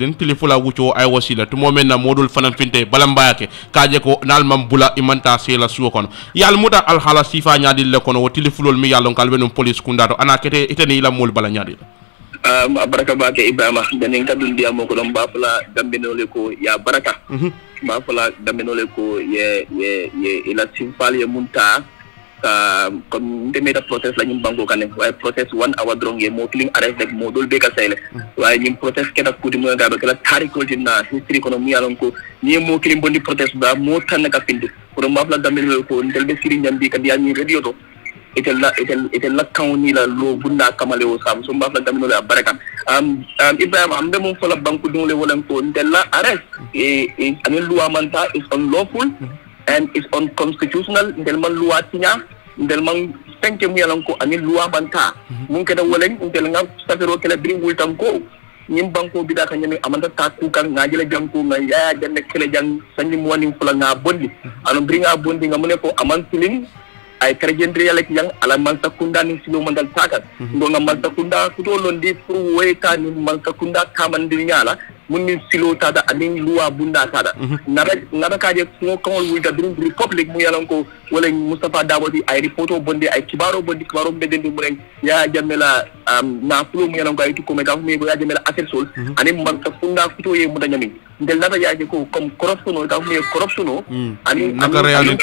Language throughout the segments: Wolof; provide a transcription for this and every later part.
den tilifula wucho ay wasila to momen na modul fanan finte balambayake kaje ko nal mam bula imanta sela suwo kono yal muta al hala sifa nyaadi le kono wo tilifulol mi yalon kalbe no police kundato ana kete iteni la mol bala nyaadi baraka bake Ibrima danen kadul dia moko don bafla dambenole ko ya baraka bafla dambenole ko ye ila simfal ye munta comme demeta process la ñim banko kanen way process 1 hour drong ye mo clean arrest rek mo dol be ka sayle way ñim process keta kudi mo ngaba kala tarikol dinna history kono mi yalon ko ni mo clean bondi process ba mo tan ka findi pour mafla dambenole ko ndel be siri ñam bi ka dia ñi radio to itel la kawni la lo bunda kamale o sam so mbafla damino la baraka Ibrahim am de mo fola banku dum le wolam ko ndella arrest anen loi manta is unlawful and is unconstitutional ndel man loi tinya ndel man tanke mu yalan ko anen loi manta mun kada wolen ndel nga safero kala bring wultan ko nyim banko bida ka nyami amanda ta ku kan ngajele janko nga ya janne kele jang sanni mo woni fola nga bondi anon bringa bondi nga mune ko aman filin ay karjendri yalla ki yang ala man takunda ni silo mandal takat ndo nga man takunda kuto londi pour wayta ni man takunda kamandi nyala munni silo tada anin luwa bunda tada nara kaje ko kawol wulta drum republic mu yalan ko wala Mustafa Dawodi ay reporto bonde ay kibaro bedende mu ren ya jamela na fulo mu yalan ko ay ko mega mu ya jamela affaire sol anin man takunda kuto ye mu danyami ndel nata yaje ko comme corruption ka mu corruption anin naka realin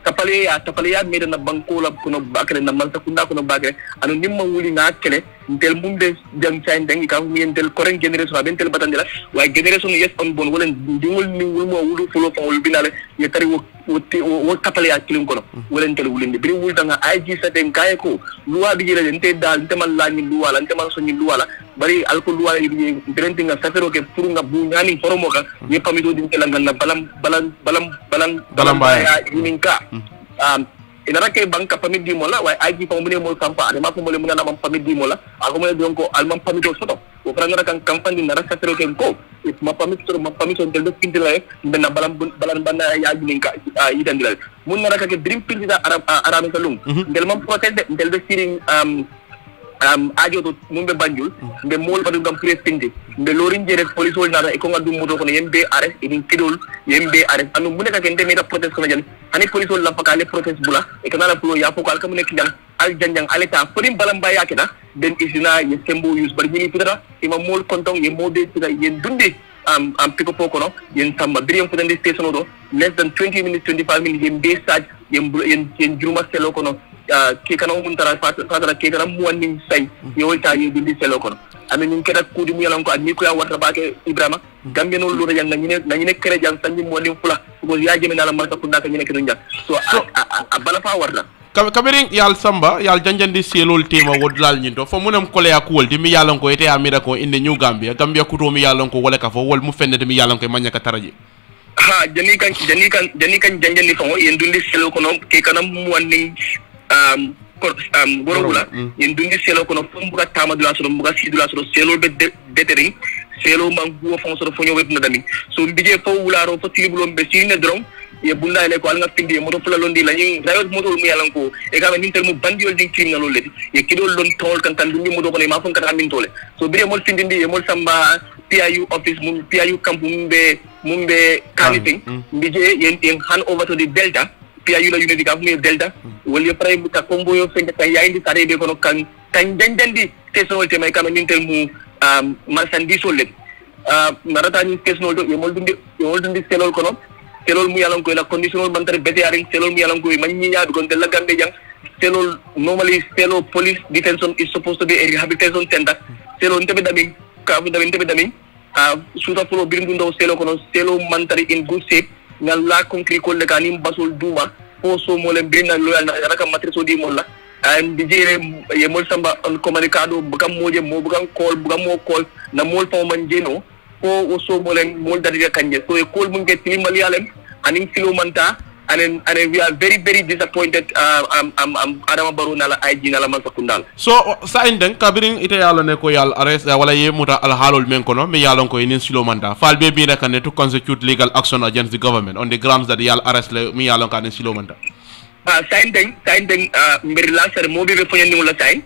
tapale tapaleya mede na bankola kuno bakre na malta kunda kuno bakre anu nimma wuli nga kele del mumbe jang chain dangi ka mi del koren generation aben tel batandela way generation yes on bon wala dingul ni wul mo wulu fulo fa wul binale ye tari wo tapaleya kilim kono wala tel wulinde bi wul danga IG saten kay ko luwa bi jere nte dal nte man la ni luwa la nte man so ni luwa la bari alko luwa yi direnti nga safero ke pour nga bu nyani foromoka ye pamido din tel nga balam baya yininka ina rake banka pamit di mola way aji fa mo ne mo kampa ade ma ko mo le mun na mam pamit di mola ako mo don ko almam pamit do soto o franga kan kampani na raka tero ken ko ma pamit so del do pindila ben balam bana ya yininka yitandila mun na raka ke dream pindida arab salum del mam proteste del do siring ajo to mumbe banjul mbe mol badu gam prestinde mbe lorin jere police wol nada e ko ngadum moto ko yembe arrest idin kidol yembe arrest anu muneka ken demeta protest ko jan ani police wol lampa kale protest bula e kana la pulo ya foko alka munek jan al janjang aleta forim balam baya keda den isina ye sembo use bar jini pidara ima mol kontong ye mode tida yen dunde am piko poko no yen samba biriam ko den station do less than 20 minutes 25 minutes yembe saj yen juma selo kono ke kana mun tara fatara ke kana mu wonni say yowta yi dindi selo kono amen min keda kudi mu yalan ko adni ko ya warta bake Ibrima Gambia no lura jang na ñine kere jang sanni mo wonni fula ko ya jemi na la marta ko ndaka ñine kedo jang so bala fa warta kabirin yal samba yal janjandi selol tema wodlal nyinto fo munam kole akol di mi yalan ko ite amira ko inde New Gambia kuto mi yalan ko wala ka fo wol mu fende mi yalan ko manya ka taraje jani kan janjandi fo yen dundi selo kono ke kana mu wonni gorogula yen dundi selo kono fumbuga tamadula so mbuga sidula so selo be detering selo mangu fon so fonyo wet na dami so mbije fo wularo fo tilibulo be sine drom ye bunda ele ko alga pindi moto fula londi la yin rayot moto mu yalan ko e ga min tel mu bandiol ding tin ngalo ledi ye kidol lon tol kan tan dum moto ko ne ma fon kan amin tole so bire mol findindi ye mol samba PIU office mum PIU camp mumbe kaniting mbije yen hand over to the delta PIU la unity ka mu delta wala pare ka kombo yo fenga ka yaindi tare be kono kan janjandi station wolte may kam min tel mu marchandise wolle narata ni station do yemol dundi selol kono selol mu yalan ko la conditional bantare betiaring selol mu yalan ko manni nyaadu kon del gambe jang selol normally selo police detention is supposed to be a rehabilitation center selol tebe dami ka tebe dami suta fulo birindu ndo selo kono selo mantari in good shape ngal la concrete ko le kanim basol duma fo so mo le brinna loyal na raka matrice di molla and dijere ye mol samba on comunicado bugam moje mo bugam call na mol fa man jeno ko o so mo len mol dadi kanje so e call mun get limal yalem anin filo manta and we are very very disappointed Adama Barrow nala IG nala man sakundal so sa inden kabirin ite yalo ne ko yal arrest wala ye muta al halol men kono me yalon ko inin silo manda fal be bi nak ne to constitute legal action against the government on the grounds that yal arrest le mi yalon ka ne silo manda sign den mbir la ser mo be fonyandi wala sign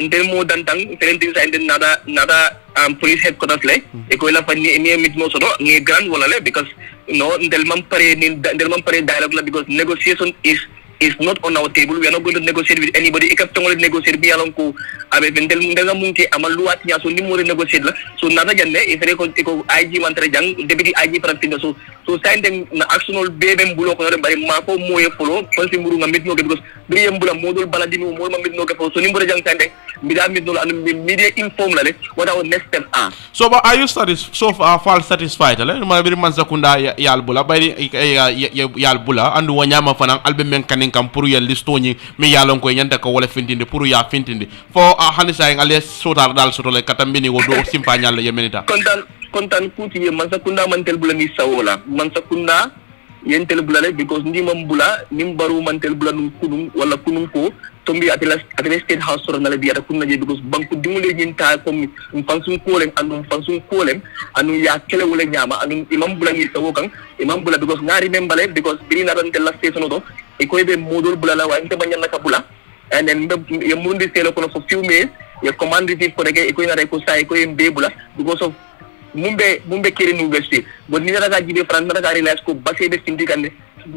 ndel mo dantang serentin sign den nada police headquarters le iko la fa ni mit no soto ni grand wala le because ndel mam pare dialogue la because negotiation is not on our table. We are not going to negotiate with anybody. Ikap tongol negotiate bi alon ko abe vendel ndaga munke amaluat nya so ni mo negotiate la so nada janne ifere ko IG mantre jang deputy IG franfinda so sign dem na actional bebem bulo ko bari mako moye polo konsi muru ngamit no because briyem bula modul baladi mo mo mamit no ko so ni mo jang sande bida mit no anu media inform la le what our next step are. So but are you satisfied ale ma bir man sakunda yal bula bari yal bula andu wanyama fanan albe men kam pour ya listoñi mi yalon ko nyanda ko wala fintinde pour ya fintinde fo hanisa ngale sotar dal soto le katambini go do simpanyal le yemenita kontan kuti ye man sakunda mantel bula ni sawola man sakunda yentel bula le because ndi mam bula nim baru mantel bula num kunum wala kunum ko tombi atela state house soro na le biata kunna je because banku dimule nyinta comme fansun kolem anu ya kele wala nyama anu imam bula ni sawo kan imam bula because ngari membale because birina ran tel station do ikoy be modul bula la wa inte banya naka bula and then ye mundi selo kono for few minutes ye command receive ko dege ikoy na ko sai ikoy be bula because of mumbe kiri university bon ni daga jibe fran daga relax ko basse be sindikan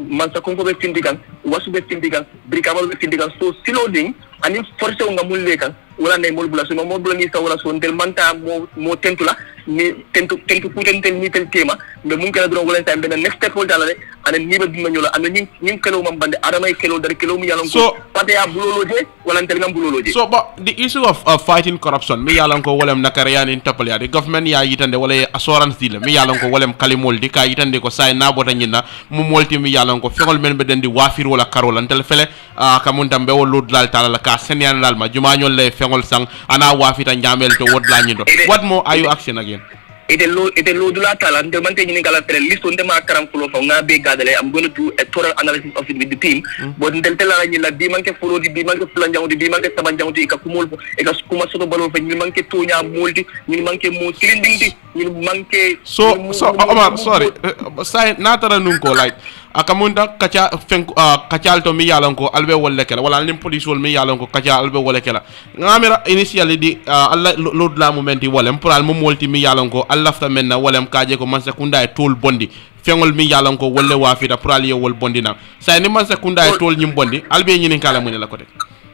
man sa konko be sindikan wasu be sindikan brikabal be sindikan so siloding ani force nga mulle kan wala ne mol bula so mo bula ni sa wala so ndel manta mo tentula ni tentu kuten ni tel tema be mun kala dron wala tan be next step hol dala ana ni be dum ñola ana ñim kelo mam bande adamay kelo dar kelo mi yalan ko pate ya buloloje wala tel ngam buloloje so but the issue of fighting corruption mi yalan ko wolem nakariyan in tapal ya the government ya yitande wala assurance dile mi yalan ko wolem kalimol di ka yitande ko say na bota nyina mu molti mi yalan ko fengol men be dendi wafir wala karol tel fele kamun tambe wolud lal tala ka senyan lal ma juma ñol le fengol sang ana wafita njamel to wod la nyindo what more are you action again ite lo dula tala nde man te ñini kala tere list on ma karam fulo fa nga be gadale I'm going to do a thorough analysis of it with the team but ndel tela la ñi la bi man ke fulo di bi man ke fulan jawdi bi man ke saban jawdi ka kumol e ka kuma soto balol fa ñi man ke tonya moldi ñi man ke mo kilinding ñi man ke so Omar sorry say na tara nun ko like akamunda kacal to mi yalan ko albe wolle kala wala nim police wol mi yalan ko kaca albe wolle kala ngamira initially di alla lod la momenti wolem pour al mo molti mi yalan ko allafta menna wolem kaje ko man sekunda e tol bondi fengol mi yalan ko wolle wafita pour al wol bondi na say ni man sekunda e tol nyim bondi albe nyini kala mun la ko de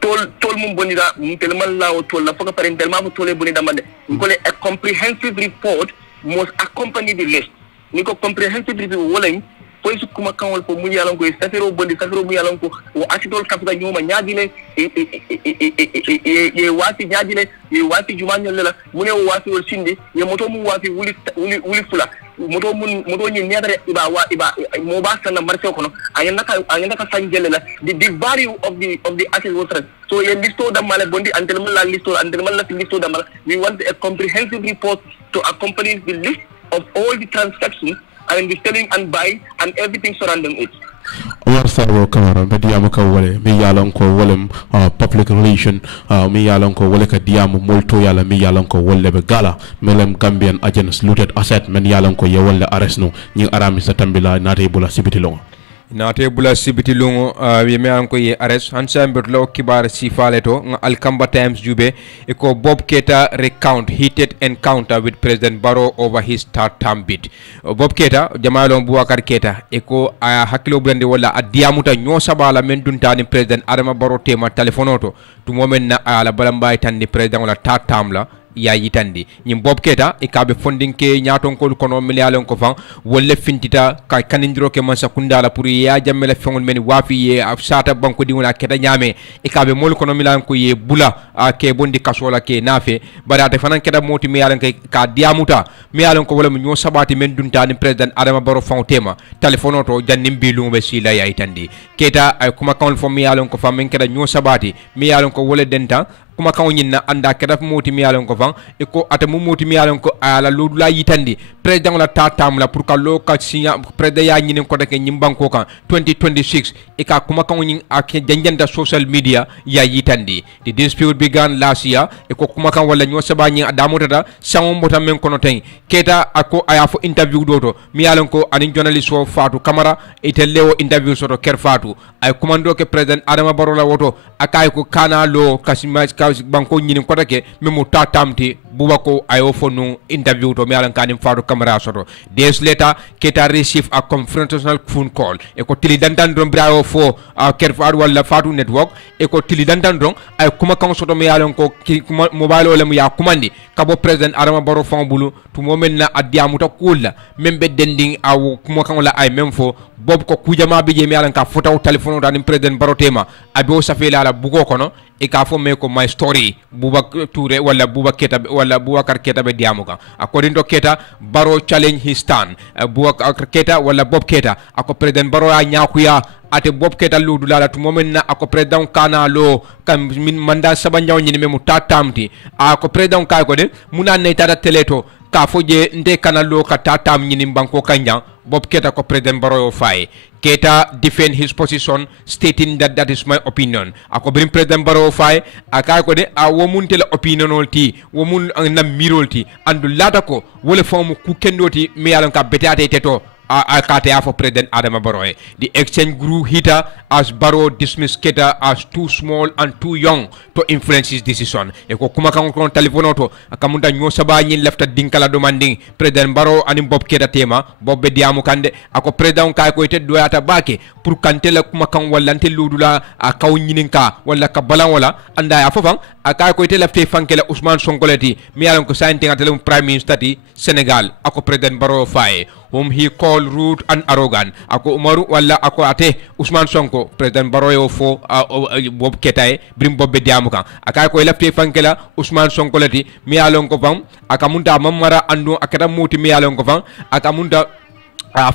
tol mum bonida telman la o tol la foka parentel ma tole bonida mande ko le a comprehensive report must accompany the list niko comprehensive report wolem poy su kuma kanwal ko mu yalan ko safiro bondi safiro mu yalan ko o asidol kapta nyoma nyaadile ye wati jumanyo lela mune o wati wol sindi ye moto mu wati wuli fula moto ni nyadare iba mo ba sana marse kono ayanda ka sanjele la the value of the asset was so ye listo da male bondi antel la listo da mala we want a comprehensive report to accompany the list of all the transactions and the selling and buying and everything surrounding it. War sabo kamara be diamu ka wole mi yalon ko wolem public relation mi yalon ko wole ka diamu molto yala mi yalon ko wolle be gala melem Gambian agents looted asset men yalon ko ye wolle arrest no ñi arami sa tambila nate bula sibiti longo naate bula sibiti lungo yeme anko ye arrest hansa mbetlo kibar sifale to Alkamba Times jube eko Bob Keita recount heated encounter with President Barrow over his third term bid. Bob Keita jamalon Boubacar Keita eko hakilo blende wala adiamuta nyo sabala men duntani President Adama Barrow tema telefonoto tu momen na ala balambay tan ni President wala third term la ya yitandi nyim Bob Keita e kabe funding ke nyaton ko kono milialon ko fan wolle fintita ka kanindiro ke man sakundala pour ya jammela fengol men wafi ye afsata banko di wona keta nyame e kabe mol kono milan ko ye bula ke bondi kasola ke nafe barate fanan keda moti milialon ke ka diamuta milialon ko wala nyo sabati men duntani president Adama Barrow fan tema telefono to jannim bilu be sila ya yitandi Keita ay kuma kan fo milialon ko fam men keda nyo sabati milialon ko wala denta kuma kan nyinna anda kedaf moti mi yalon ko fan e ko atamu moti mi yalon ko ala lodula yitandi president la tatam la pour ka lo ka signa president ya nyinen ko dake nyim banko kan 2026 e ka kuma kan nyin ak janjanda social media ya yitandi the dispute began last year e ko kuma kan wala nyo sabani adamu tata sango mota men kono ten Keita ako aya fo interview doto mi yalon ko anin journalist o Fatou Camara e tellewo interview soto ker Fatou ay commando ke president Adama Barrow la woto akay ko kana lo kasima banko nyinin ko take memo tatamti buba ko ayo fo no interview to mi alan kanim faatu camera soto days later keta receive a confrontational phone call e ko tili dandan don brawo fo kerfaat wala faatu network e ko tili dandan don ay kuma kan soto mi alan ko mobile wala mu ya kumandi kabo president Adama Barrow fon bulu to momen na adiamu ta kula membe dending aw kuma kan wala ay mem fo bob ko kujama bi je mi alan ka fotaw telephone dan president Barrow tema abi o safela ala bugo kono e ka fo me ko my story buba toure wala buba keta wala Boubacar Keita be diamu kan according to Keita Barrow challenge his stand Boubacar Keita wala Bob Keita ako president Barrow ya nyakuya ate Bob Keita ludu lala tu moment na ako president kana lo kam min manda sabanjaw nyini me mu tatamti ako president kay ko de muna ne tata teleto ka foje nde kana lo ka tatam nyini banko kanya Bob Keita ko president Barrow fay Keita defend his position stating that is my opinion ako brim president Barrow fay aka ko de a womun tele opinion olti womun na mirolti andu lata ko wole fomu ku kendoti mi yalan ka betate teto akate for president Adama Barrow the exchange grew heater as Barrow dismissed Keita as too small and too young to influence his decision e ko kuma kan kon telephone to akamunda nyo saba nyin lefta dinkala demanding president Barrow ani Bob Keita tema Bob be diamu kande ako president kay ko ite doyata bake pour kantela kuma kan wallante ludula akaw nyininka wala ka balan wala anda ya fofan akay ko ite lefte fankela Ousmane Sonkoleti mi yalan ko sainte ngatele prime minister di Senegal ako president Barrow faye whom he called rude and arrogant ako Umaru wala ako ate Ousmane Sonko president Barrow fo Bob Keita brim Bob be diamu kan akay ko lefte fankela Ousmane Sonko lati mi yalon ko fam akamunda mamara andu akata muti mi yalon ko fam akamunda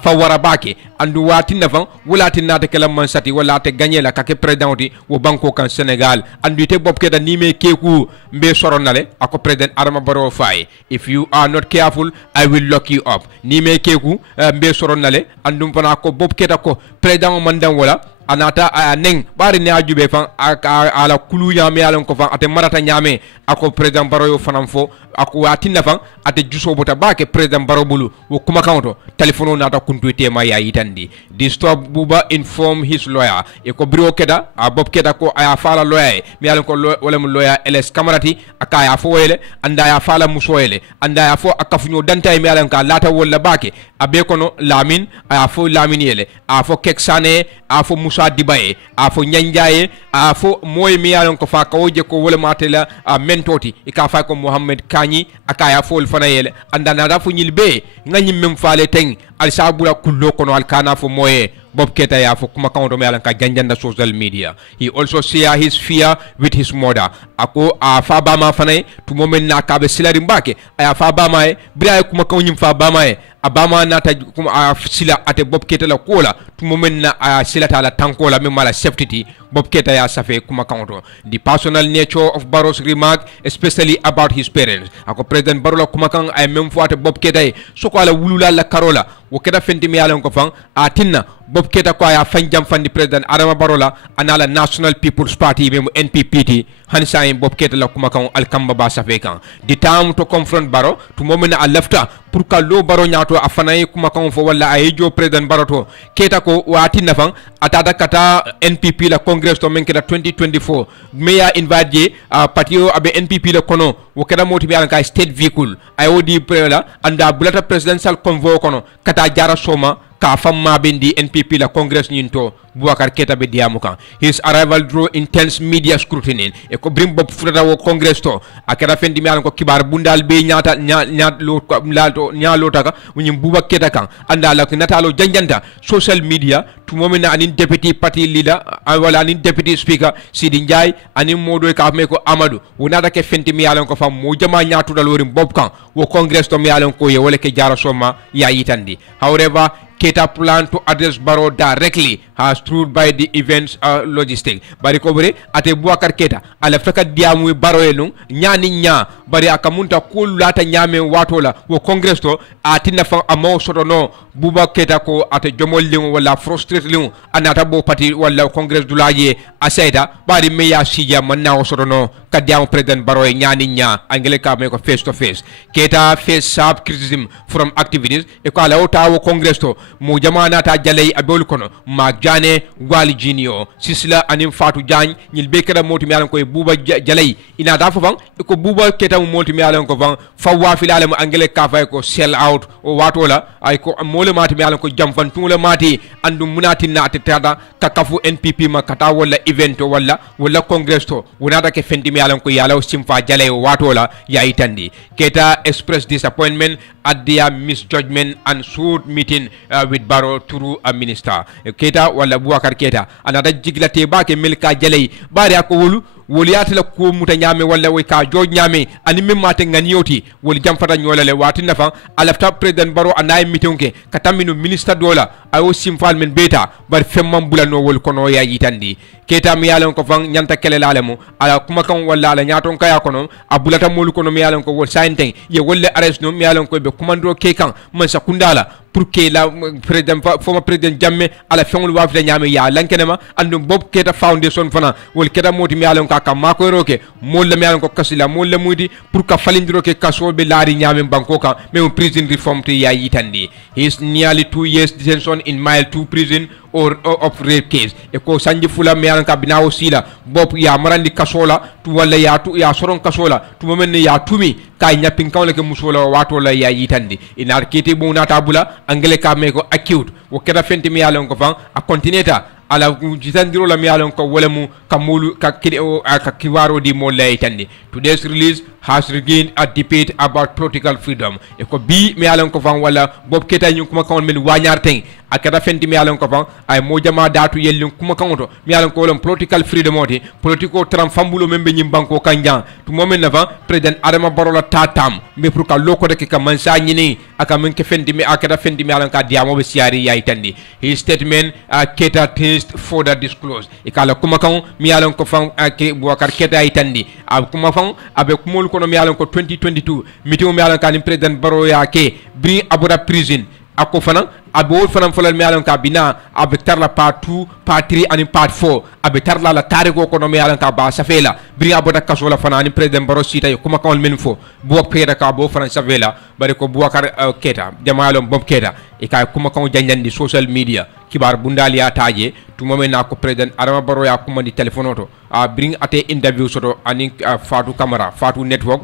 fawara bake andu wati nafan wulati nata kala man sati wala te gagner la kake presidenti wo banko kan Senegal andu te Bob Keita ni me keku mbe soronale ako president Adama Barrow fay if you are not careful I will lock you up ni me keku mbe soronale andu fana ko Bob Keita ko president mandan wala anata neng bari ne ajube fan ala kulu nyame alon ko fan ate marata nyame ako president Barrow fanam fo ako watinna fan ate juso bota bake president Barrow bulu wo kuma kanto telefono nata kuntu tema ya yitandi disturb buba inform his lawyer e ko biro Keita Bob Keita ko aya fala lawyer mi alon ko wala mu lawyer LS Kamarati aka ya fo wele anda ya fala musoyele anda ya fo akafunyo dantay mi alon ka lata wala bake abe kono Lamin aya fo Lamin yele a fo Keksane a fo Musa Dibaye a fo Nyanjaye a fo moy mi yalon ko fa kawoje ko wala matela mentoti e ka fa ko Mohammed Kanyi akaya fo fana yele andana da fo nyilbe ngani mem faale teng al sabula kullo kono al kana fo moye Bob Keita ya fo kuma kawo me alan ka ganjanda social media he also share his fear with his mother ako a fa bama fana to moment na ka be silari mbake aya fa bama e bria kuma kawo nyim fa bama e abama nata kuma sila ate Bob Keita la kola to moment na sila ta la tankola me mala safety Bob Keita ya safe kuma kawo the personal nature of Barrow's remark especially about his parents ako president Barrow kuma kan ay mem fo ate Bob Keita so ko ala wulula la karola wo keda fenti mi yalon ko fan atinna Bob Keita ko ya fanjam fandi president Adama Barrow la anala National People's Party mem NPPT hansa en Bob Keita la kuma kan alkamba ba safe kan the time to confront Barrow to moment a lefta pour ka lo Barrow nyato afana kuma kan fo wala ayejo president Barrow to Keita ko watinna fan atata kata NPP la congress to men keda 2024 meya invite patio abe NPP la kono wo keda moti mi ka state vehicle ayodi prela anda bulata presidential convoy kono kata Jarra soma ka famma bendi NPP la congress nyinto Boubacar Keita be diamu kan his arrival drew intense media scrutiny e ko brim Bob futa wo congress to akara fendi mi ko kibar bundal be nyata nyalo taka munyim Boubacar Keita kan anda la natalo janjanta social media to momena anin deputy party leader wala anin deputy speaker Sidi Njai anin modo ka me ko Amadou wonata ke fendi mi ko fam mo jama nyatu dal worim Bob kan wo congress to mi ko ye wala ke Jarra soma ya yitandi however Keita plan to address Barrow directly has proved by the events logistic bari ko bere ate Boubacar Keita ala faka diamu Barrow elung nyani nya bari akamunta kulata nyame watola wo congress to atina fa amo soto no Boubacar Keita ko ate jomol ling wala frustrate ling anata bo parti wala congress dulaye asaida bari meya sija manna o soto no kadiam president Barrow nyani nya angle ka me ko face to face Keita face sharp criticism from activities e ko ala ota wo congress to mo jamana ta jalay abol kono ma jane wali jinio sisla anim Fatou Diagne nyil be kada moti mi alan koy Bouba jalay ina da fofan ko Bouba Keita mu molti mi alon ko van fawwa filale mo angele ka fay ko sell out o watola ay ko mole mati mi alon ko jam fan tule mati andu munati na tada kakafu NPP ma kata wala event wala congress to wonata ke fendi mi alon ko yala o simfa jale o watola ya itandi keta express disappointment at their misjudgment and short meeting with Barrow through a minister keta wala Buakar keta anada jiglate bake milka jale bari ko wolu woliyata la ko muta nyame wala way ka joj nyame ani mimate nganiyoti wol jamfata nyolale wati nafa alafta president Barrow anay mitonke kataminu minister dola ayo simfal men beta bar femmam bulano wol kono ya yitandi keta mi yalon ko fan nyanta kele lalemo ala kuma kan wala ala nyaton kaya kono abulata mol kono mi yalon ko wol sainten ye wolle arrest no mi yalon ko be commando ke kan man sakundala pour que la président former président jamme ala fengul wafde nyame ya lankenema andum bob keta foundation fana wol keta moti mi yalon ka mako roke molle mi yalon ko kasila molle mudi pour ka falindiro ke kasobe laari nyame banko ka me prison reform to ya yitandi he is nearly 2 years detention in mile 2 prison or of rape case e ko sanji fula mi yalan ka binawo sila bop ya marandi kasola tu wala ya soron kasola tu momen ya tumi kay nyapin kawle ke musola wato la ya yitandi inar kiti bu nata bula angle ka me ko acute wo keda fenti mi yalan ko fan a continueta ala jitandiro la mi yalan ko wala mu kamulu ka kidi ka kiwaro di mo lay tandi today's release has regained a debate about political freedom e ko bi mi yalan ko fan wala bob keta ñu kuma kawon men wañar ten akata fenti mi yalan ko fan ay mo jama datu yellin kuma kawto mi yalan ko wala political freedom oti politico tram fambulo membe nyim banko kanjan tu momen na fa president Adama Barrow la tatam me pour ka loko de ka mansa nyini aka men ke fenti mi akata fenti mi yalan ka diamo be siari yay tandi his statement keta test further disclose e kala kuma kan mi yalan ko fan ke Buakar keta ay tandi kuma fan abe kumol kono mi yalan ko 2022 meeting mi yalan ka ni president Barrow ya ke bring abuda prison ako fana abe wol fana folal mi yalan ka bina abe tarla part 2 part 3 and part 4 abe tarla la tariko kono mi yalan ka ba safela bring abuda kasola fana ni president Barrow sita kuma kan men fo buok peda ka bo fana safela bari ko Buakar keta jamalom bob keta e kay kuma kan janjandi social media kibar bundali ya taje tu momen na ko president Adama Barrow ya kuma di telephone to bring ate interview soto ani Fatou Camara Fatou network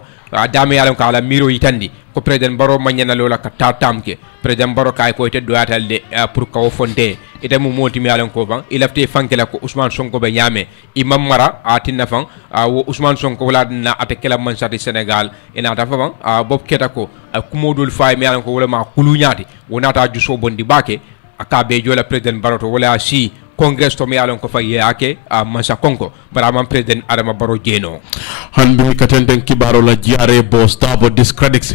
dame yalam ka ala miro yitandi ko president Barrow manyana lola ka tatamke president Barrow kay ko te doatal de pour ka fonte ite mu moti mi yalam ko ban ilafte fankela ko Ousmane Sonko be nyame imam mara atinna fan wo Ousmane Sonko wala na atekela man sati Sénégal ina ta fan bob keta ko kumodul fay mi yalam ko wala ma kulunyati wonata juso bondi bake akabe jola president Barrow to wala si congress to mi alon ko fay yake masa konko barama president Adama Barrow jeno hanbi katenden kibaro la jiare boss Dabo discredits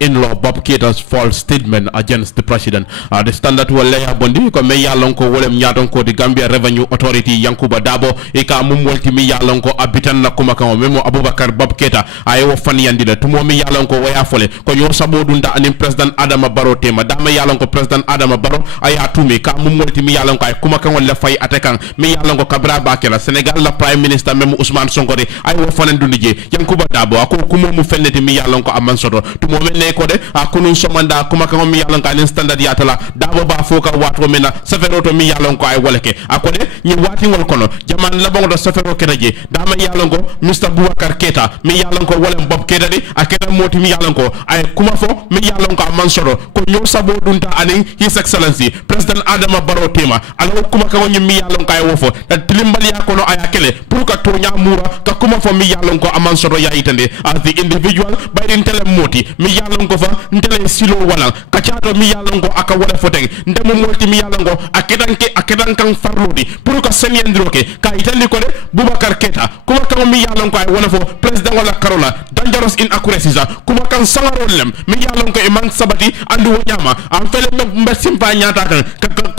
in-law Bob Keita's false statement against the president. The standard will lay bondi ko me yalon ko wolem nyaton ko the Gambia Revenue Authority Yankuba Dabo e ka mum wolti mi yalon ko abitan na kuma kan memo Abubakar Bob Keita ayo fani yandile tumo mi yalon ko waya fole ko yo sabodunda anim president Adama Barrow tema dama yalon ko president Adama Barrow aya tumi ka mum wolti mi yalon ko ay kuma kan la fay attaquant mi yalla ngo kabra bakela Senegal la prime minister même Ousmane Sonko de ay wo fanan dundije Yankuba Dabo ako kumo mu fennete mi yalla ngo amman soto to mo men ne ko de akunu somanda kuma kan mi yalla ngo an standard yatala Dabo ba foka wato mena safero to mi yalla ngo ay woleke akode ni wati ngol kono jaman la bongo do safero kedaje dama yalla ngo Mr Buakar Keita mi yalla ngo wolem Bob Keita de akeda moti mi yalla ngo ay kuma fo mi yalla ngo amman soto ko nyo sabo dunta ani his excellency president Adama Barrow tema alo kuma kan mi yalon kay wofo da tilimbali ya kono aya kele pour ka to nyamura ka kuma fo mi yalon ko aman soto ya itande as the individual by intele moti mi yalon ko fa ntele silo wala ka chato mi yalon ko aka wala fo teg ndemo moti mi yalon ko akedan kan farlodi pour ka seniyandroke ka itandi ko de Boubacar Keita kuma kan mi yalon ko ay wala fo president wala karola dangerous inaccuracies kuma kan sangarolem mi yalon ko e man sabati andu wonyama am fele mbe simpa nyata kan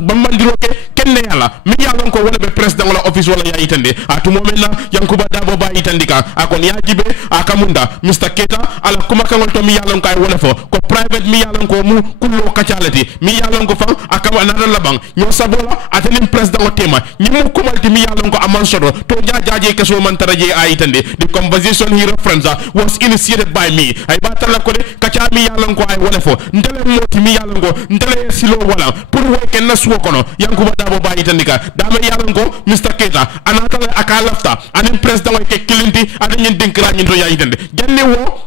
bammandiroke kenne yalla mi yalon ko wala be president wala office wala ya itande atu momena Yankuba Dabo ba itandika akon yajibe akamunda Mr Keita ala kuma kan to mi yalon ko ay wala fo ko private mi yalon ko mu kullo kacalati mi yalon ko fa akawa nana labang nyo sabola atalim president o tema nyimu kumalti mi yalon ko aman sodo to jaaje keso man taraje a itande the conversation he reference was initiated by me ay batala ko de kacha mi yalon ko ay wala fo ndele moti mi yalon ko ndele silo wala pour way ken na suwo kono Yankuba Dabo dabo ba itandika dama yalan ko Mr. Keita anata aka lafta anin president o ke kilinti anin dinkra nyin to ya itande janne wo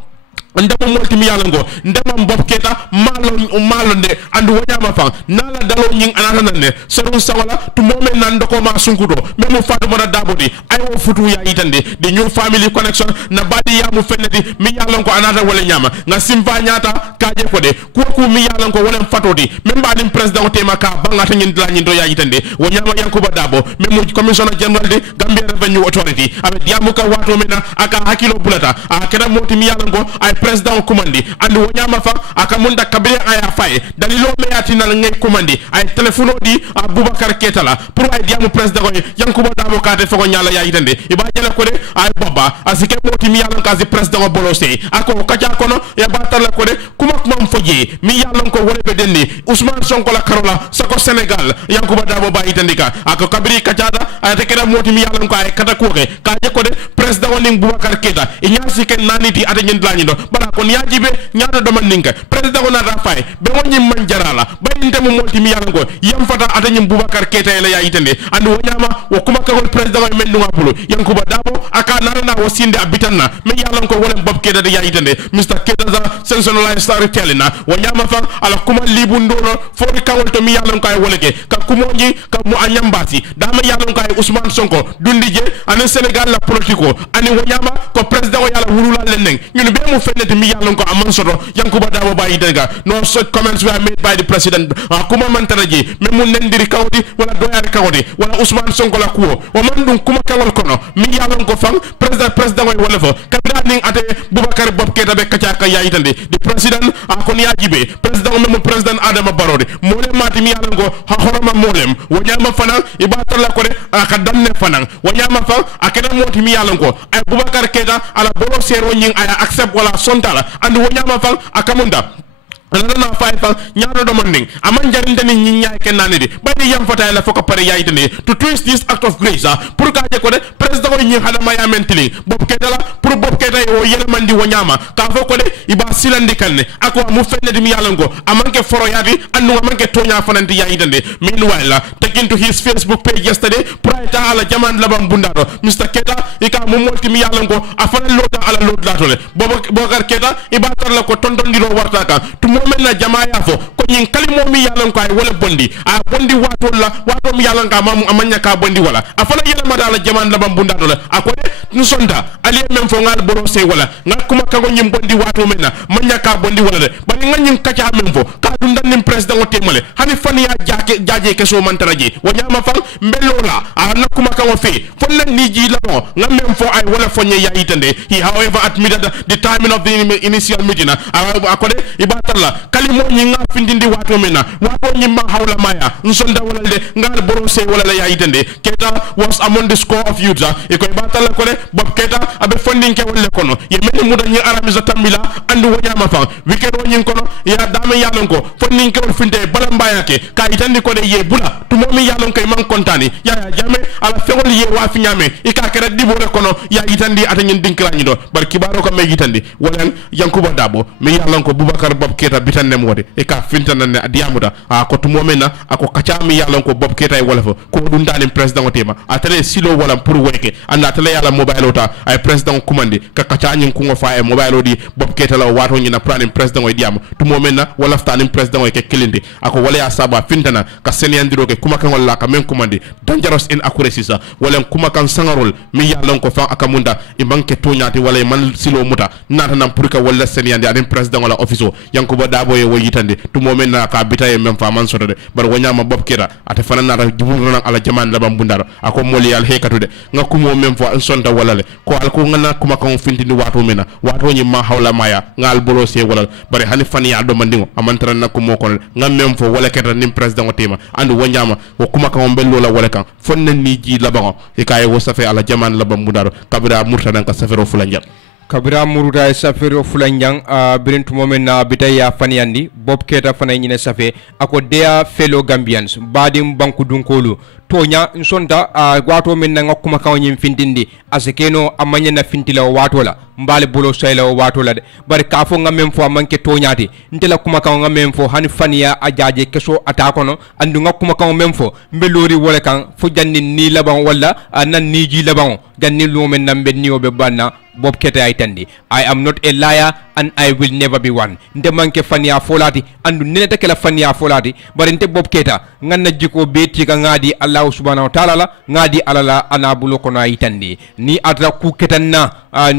ndama molti mi yalango ndama Bob Keita malo de andu wanyama fang nala dalo nying anata nanne serun sawala to momen nan doko ma sunkudo memo fatu mona dabodi ay wo futu ya itande the new family connection na badi ya mu fennedi mi yalango anata wala nyama nga simfa nyata kaje ko de ko mi yalango wala fatodi memba dim president tema ka bangata nyin la nyin do ya itande wanyama yankuba dabo memo commissioner general de Gambia Revenue Authority abe diamu ka wato mena aka hakilo bulata akeda moti mi yalango ay president commandi andu wonyama fa akamunda kabire aya faye dalilo me yatina ngay commandi ay telephone di Abubakar Keita la pour ay diamu president ko yankuba dabo kate fako nyala ya itande iba jela ko de ay baba asike moti mi yalan kazi president ko bolosé ako kaja kono ya batala ko de kuma foje mi yalan ko wole be denni Ousmane Sonko la karola sako Senegal yankuba dabo ba itandika ako kabiri kajada ay tekera moti mi yalan ko ay kata ko ke kaje ko de president ko ning Boubacar Keita inyasi ken naniti ata nyen dlañindo bala ko yajibe nyaata do man ninka president ko na rafay be wonni man jarala bayinte mo molti mi yalan ko yam fata ata nyim Boubacar Keita la ya itande andu wonyama wo kuma ka ko president ko men dunga bulu yankuba dabo aka narana wo sinde abitanna me yalan ko wala Bob Keita de ya itande Mr. Keita za sensationalized storytelling na wonyama fa ala kuma libundolo fori kawol to mi yalan ko ay woleke ka kumonji ka mo anyambasi dama yalan ko ay Ousmane Sonko dundije ane Senegal la politiko ani wonyama ko president ko yala wulula lenen ñun be mu fenete mi yalan ko amman soto yankuba dabo ba itanga no such comments were made by the president kuma man taraji me mun nendiri kawdi wala doyari kawdi wala Ousmane Sonko la kuwo o man dum kuma kawol kono mi yalan ko fang president way wala fo kabira ning ate Boubacar Bob Keita be kacha ka ya itande the president kon yajibe president memo president Adama Barrow mole mati mi yalan ko ha horoma molem wonyama fana ibatalla ko de aka damne fana wonyama fa akeda moti mi yalan ko ay Boubacar Keita ala bolo sero nying aya accept wala sontala andu wonyama fa akamunda anana faifa nyaado do manding aman jarinde ni nyaay kenane di bani yam fata la foko pare yaay tane to twist this act of grace pour ka je ko de president ko nyi hadama ya mentili Bob Keita la pour Bob Keita o yele mandi wonyama ka foko de iba silandi kanne ako mu fenne di mi yalango amanke foro yadi andu amanke tonya fananti yaay tane meanwhile taking to his Facebook page yesterday praita ala jaman labam bundado Mr. Keita ika mu molti mi yalango afana loda ala lod latole Boubacar Keita iba tar la ko tondondiro warta ka momen na jamaa yafo ko nyin kalimo mi yalan ko ay wala bondi a bondi wato la wato mi yalan ka mamu amanya ka bondi wala afala yela madala jaman la bambunda do la akode nu sonda ali mem fo ngal boro se wala ngakuma ka go nyim bondi wato mena manya ka bondi wala de bani nganyim kacha mem fo ka dundan nim president o temale hani fani ya jaaje ke so man taraji wanyama fam mbelola a nakuma ka wo fe fon nak ni ji la no ngam fo ay wala fo nye ya itande he however admitted the timing of the initial meeting akode ibatalla kalimo nyinga findindi wato mena wato nyimma hawla maya nsonda wala de ngal borose wala la ya itande Keita was among the score of youths e ko ibatalla ko de Bob Keita abe funding ke wala kono ye meni muda nyi aramiza tambila andu wanyama fa weekend wonyin kono ya dame yalon ko funding ke wol finde balamba yake ka itandi ko de ye bula to momi yalon kay man kontani ya jame ala fewol ye wa fi nyame e ka kere dibore kono ya itandi atanyin dinkra nyi do bar kibaro ko me itandi walen yankuba dabo me yalon ko Boubacar Bob Keita bitan nem wode e ka fintana ne diamuda ko to momena ako kacha mi yalon ko Bob Keita e wala fo ko dum dalim president o tema atale silo wala pour weke anda tele yala mobile ota ay president commande ka kacha nyin ko fa e mobile odi Bob Keita la wato nyina pranim president o diam to momena wala ftanim president o ke kelinde ako wala ya saba fintana ka senyandiro ke kuma kan wala ka men commande dangerous inaccuracy sa wala kuma kan sangarol mi yalon ko fa akamunda e manke toñati wala man silo muta nata nam pour ka wala senyandi anim president wala office yankuba dabo e woyitande to momen na ka bitaye mem fa man sotode bar wonyama Bob Keita ate fana na jumuna ala jaman la bambundaro ako moli al hekatude ngakumo mem fa sonta walale ko al ko ngana kuma kan fintini wato mena wato nyi ma hawla maya ngal bolose walal bare hani fani ya do mandingo amantara nakko mo kon ngam mem fo wala Keita nim president o tema andu wonyama ko kuma kan bello la wala kan fonna ni ji labango e kay wo safe ala jaman la bambundaro kabira murtadan ka safero fulanjal kabira muruta safiro fulanjang birintu momen na bitaya faniandi bob keta fanay nyine safe ako dea fellow Gambians badim banku dunkolu tonya nsonta wato men na ngakuma kaw nyim fintindi asekeno amanya na fintila wato la mbale bolo sayla wato la de bari kafo ngamem fo manke tonyati ntela kuma kaw ngamem fo hani faniya ajaje keso atakono andu ngakuma kaw memfo mbelori wala kan fu janni ni laban wala nan ni ji laban janni lumen nambe niobe banna Bob Keta Aitandi. I am not a liar and I will never be one. Nte manke fania folati andu nene tekela fania folati bari nte Bob Keta nganna jiko beti ka ngadi Allah subhanahu wa ta'ala la ngadi alala anabulo kono Aitandi ni atra ku ketanna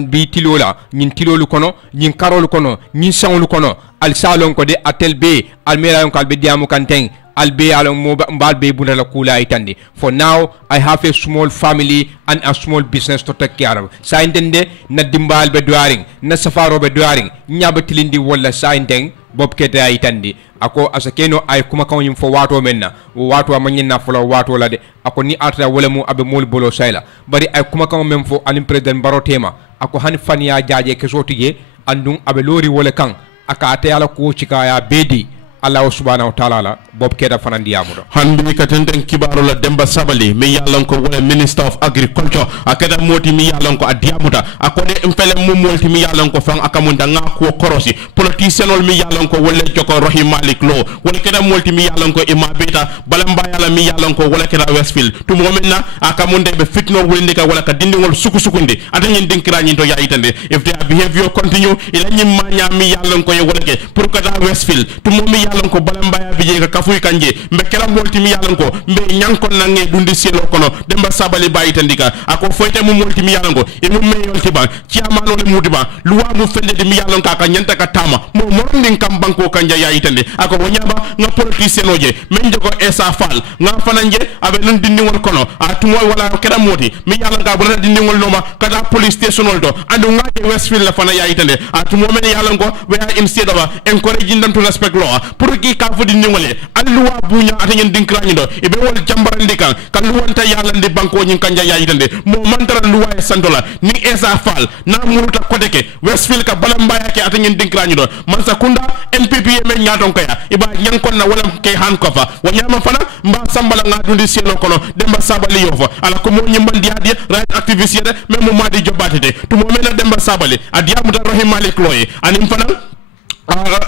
bi tilola nyin tilolu kono nyin karolu kono nyin sangolu kono al salon ko de atelbe al mera yon kalbe diamu kanteng albe along mbalbe bundala kula itandi. For now I have a small family and a small business to take care of. Sa intende na dimbal be duaring na safaro be duaring nyaba tilindi wala sa inteng Bob Keta itandi ako asakeno ay kuma kan yim fo wato menna wato amanyina folo wato la de ako ni atra wala mu abe mol bolo sayla bari ay kuma kan mem fo anim president barotema ako han fania jaaje kesotige andum abe lori wala kan aka ate ala ko cikaya bedi Allah subhanahu wa ta'ala la Bob Keta fanandi amudo hanbi katenten kibaro la Demba Sabali mi yalon ko wala Minister of Agriculture akada moti mi yalon ko adiamuta akode impele mum molti mi yalon ko fan akamunda nga ko korosi politician ol mi yalon ko wala joko Rohim Malik Lo wala kada molti mi yalon ko ima beta balamba yala mi yalon ko wala kada Westfield tum womenna akamunde be fitno wulindika wala ka dindingol sukusukunde adanyen dinkira nyinto ya itande if their behavior continue ila nyimma nya mi yalon ko ye wala ke pour kada Westfield tum mi yalon ko balamba ya bije ka kafuy kanje mbe kala molti mi yalon ko mbe nyankon nange dundi selo kono Demba Sabali bayitandika ako foyte mu molti mi yalon ko e mu meyolti ba ciamano le mudiba luwa mu fende de mi yalon ka nyanta ka tama mo morndin kam banko kanja ya itande ako wonyaba nga politicien oje men jogo esa fal nga fananje abe non dindi wol kono a tumo wala kala moti mi yalon ka bula dindi wol noma kada police station oldo andu nga de Westfield la fana ya itande a tumo men yalon ko we are instead of encouraging them to respect law pour ki ka fodi ngole alluwa bunya atanyen dinkrani do e be wol jambarande kan kan luwanta yalla ndi banko nyin kanja ya yitande mo mantara luwa e sandola ni esa fal na muruta kodeke Westfield ka balamba yake atanyen dinkrani do man sakunda NPP men nyaton kaya iba nyankon na wala ke hankofa wanyama fana mba sambala nga dundi selo kono Demba Sabali yofa ala ko mo nyimban diade right activist yede même mo madi jobatete to mo mena Demba Sabali adiamu da Rohim Malik Lo anim fana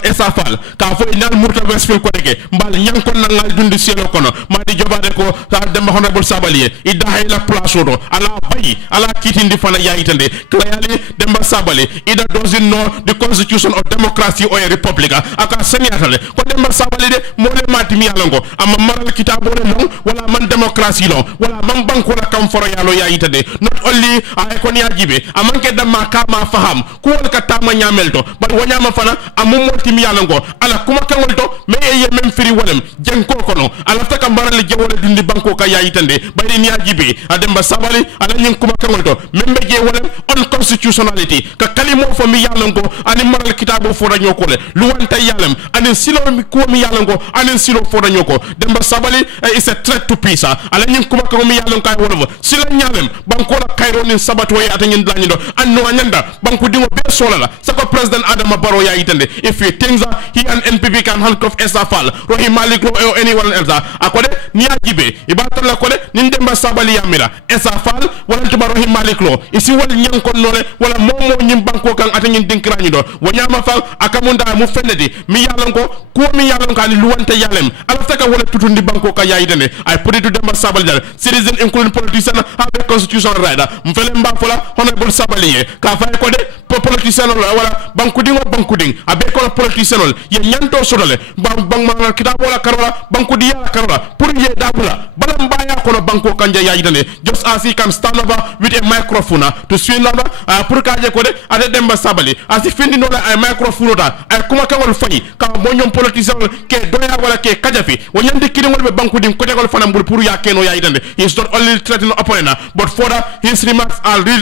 esa fal ka fo inal murta Westfield ko deke mbal nyankon na ngal dundi selo kono madi jobade ko ta Demba Honorable Sabali ida hayla place do ala bayi ala kitindi fana yaitande clearly Demba Sabali ida doesn't know the constitution of democracy or a republic aka senyatale ko Demba Sabali de mole mati mi yalongo amma maral kitabo le non wala man democracy lo wala man banko la kam foro yalo yaitande not only ay ko ni ajibe amanke damma kama faham ko wal ka tama nyamelto bal wanyama fana mumoti mi yalango ala kuma kangol to me ye mem firi wolem jenko kono ala taka barale jewole dindi banko ka yayitande bayri ni ajibe Demba Sabali ala nyin kuma kangol to membe je wolem on constitutionality ka kalimo fo mi yalango ani maral kitabo fo daño ko le luwanta yalem ani silo mi ko mi yalango ani silo fo daño ko Demba Sabali is a threat to peace ala nyin kuma ka mi yalango kay wolvo sila nyalem banko la kayro ni sabato way atanyin dañi do anno anyanda banko dingo be solala sako president Adama Barrow yayitande if he thinks that he and NPP can handcuff Esafal, Rohim Malik Lo or anyone else, akode ni ajibe ibata la kode ni Demba Sabali yamira Esafal wala tuba Rohim Malik Lo isi wala nyankon nole wala momo nyim banko kan atanyin dinkrani do wanyama fal akamunda mu fendedi mi yalanko ko mi yalanko ani luwante yalem alaftaka wala tutundi banko ka yayidene I put it to Demba Sabali dal citizen including politician have a constitutional right mfele mba fola Honorable Sabali ka fay kode politician wala bankuding abe ko politician ye nyanto sodole bang ma kitabo la karola banku dia karola pour ye dabula balam baya ko banko kanja yayidane just as he can stand over with a microphone to swing over pour ka je ko de ade Demba Sabali as if findi no la ay microphone ta ay kuma ka wol fay ka mo ñom politician ke doya wala ke kajafi wo ñande kidi wol be banku dim ko tegol fanam bur pour ya keno yayidane he is not only threatening opponent but further his remarks are real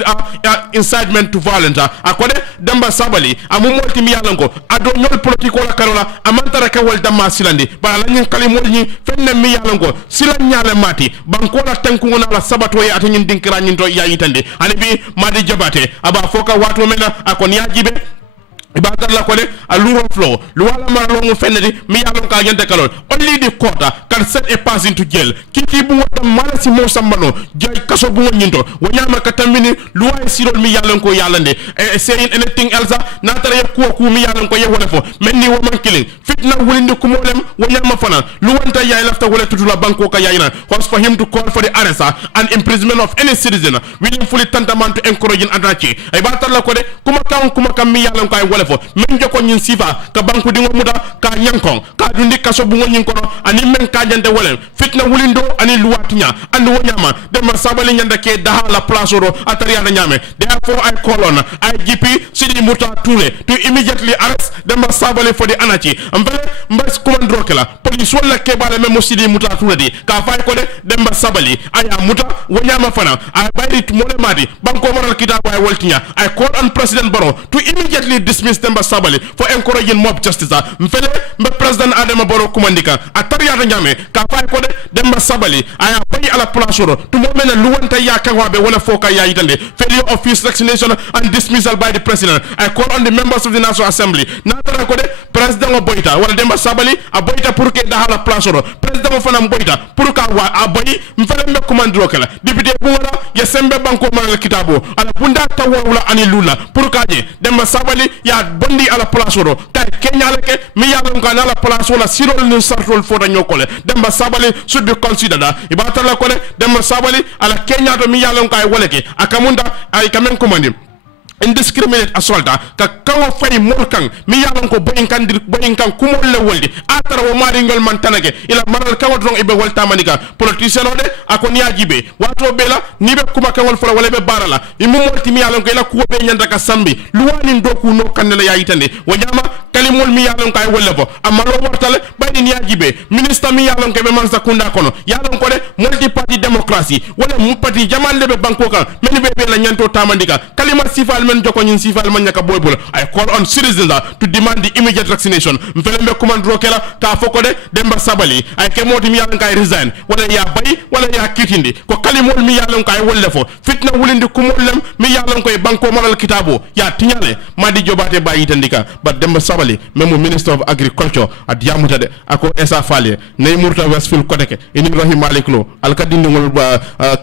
incitement to violence akode Demba Sabali amu molti mi yalango ado ñol politiko la karola amantara ka wal damma silandi ba la ñin kalimol ñi fenne mi yalango silan ñaale mati banko la tanku ngona la sabato ya atanyin dinkira nyin to ya yitande ani bi madi jabate aba foka wato mena akon ya jibe ibatar la ko de aluro flow luwala maralo mu fenedi mi yalon ka yente kalol only the court can set a person to jail kiti bu wada malasi mo sambano jay kaso bu nyinto wonyama katamini luwa sirol mi yalon ko yalande saying anything else na tara ya ku mi yalon ko ye wala fo menni woman killing fitna wulinde kumolem wonyama fana luwanta ya lafta wala tutula banko ka yayina was for him to call for the arrest and imprisonment of any citizen willfully tantamount to encouraging adachi ibatar la ko de kuma kam mi yalon ko ay wala fo men joko nyin sifa ka banku dingo muda ka nyankon ka dundi kaso bu nyin kono ani men ka jande wolem fitna wulindo ani luwatinya andi wonyama de ma sabali nyanda ke daha la place ro atariya na nyame therefore I call on IGP Sidi Muta Toure to immediately arrest de ma sabali for the anarchy ambele mbas commandro kala police wala ke bale memo Sidi Muta Toure di ka fay ko de ma sabali aya muta wonyama fana ay bayri mole madi banko maral kitabu ay woltinya I call on President Barrow to immediately dismiss Demba Sabali for encouraging mob justice mfele mbe president Adama Barrow kumandika atariya nyame ka fay ko de Demba Sabali aya bayi ala place ro to mo mena luwanta ya kanwa be wala foka ya yitande failure of his vaccination and dismissal by the president I call on the members of the National Assembly natara ko de president o boyta wala Demba Sabali a boyta pour que da ala place ro president o fana boyta pour ka wa a bayi mfele mbe kumandiro kala député bu wala ya sembe banko manal kitabo ala bunda tawula ani lula pour ka je Demba Sabali ya bondi ala place ro kay Kenya leke mi yalon ka ala place wala sirol ni sartol fota nyokole Demba Sabali should be considered ibata la kole Demba Sabali ala Kenya to mi yalon ka woleke akamunda ay kamen komandi indiscriminate assault ka kawo fay molkan mi yalon ko boyin kan kumol le woldi atara wo mari ngol man tanake ila maral kawo don ibe wolta manika politicien ode akon yajibe wato bela ni be kuma kawol fala wala be barala imu molti mi yalon ko ila kuwo be nyanda ka sambi luwani doku no kanela yayitande wajama kalimol mi yalon kay wolle bo amalo wortale bayni ni yajibe minister mi yalon ko be man sakunda kono yalon ko de multi party democracy wala mu party jamal lebe banko kan men be la nyanto tamandika kalima sifal men joko nyin sifal man nyaka boybul I call on citizens to demand the immediate vaccination mfelembe commandro kela ka foko de Demba Sabali ay ke moti mi yalon kay resign wala ya bay wala ya kitindi ko kalimol mi yalon kay wolle fo fitna wulindi kumollem mi yalon koy banko malal kitabo ya tinyale madi jobate bayi tandika but Demba Sabali memo minister of agriculture ad yamutade ako esa fale ne murta westfield kodeke ini rahim maliklo alkadindi ngol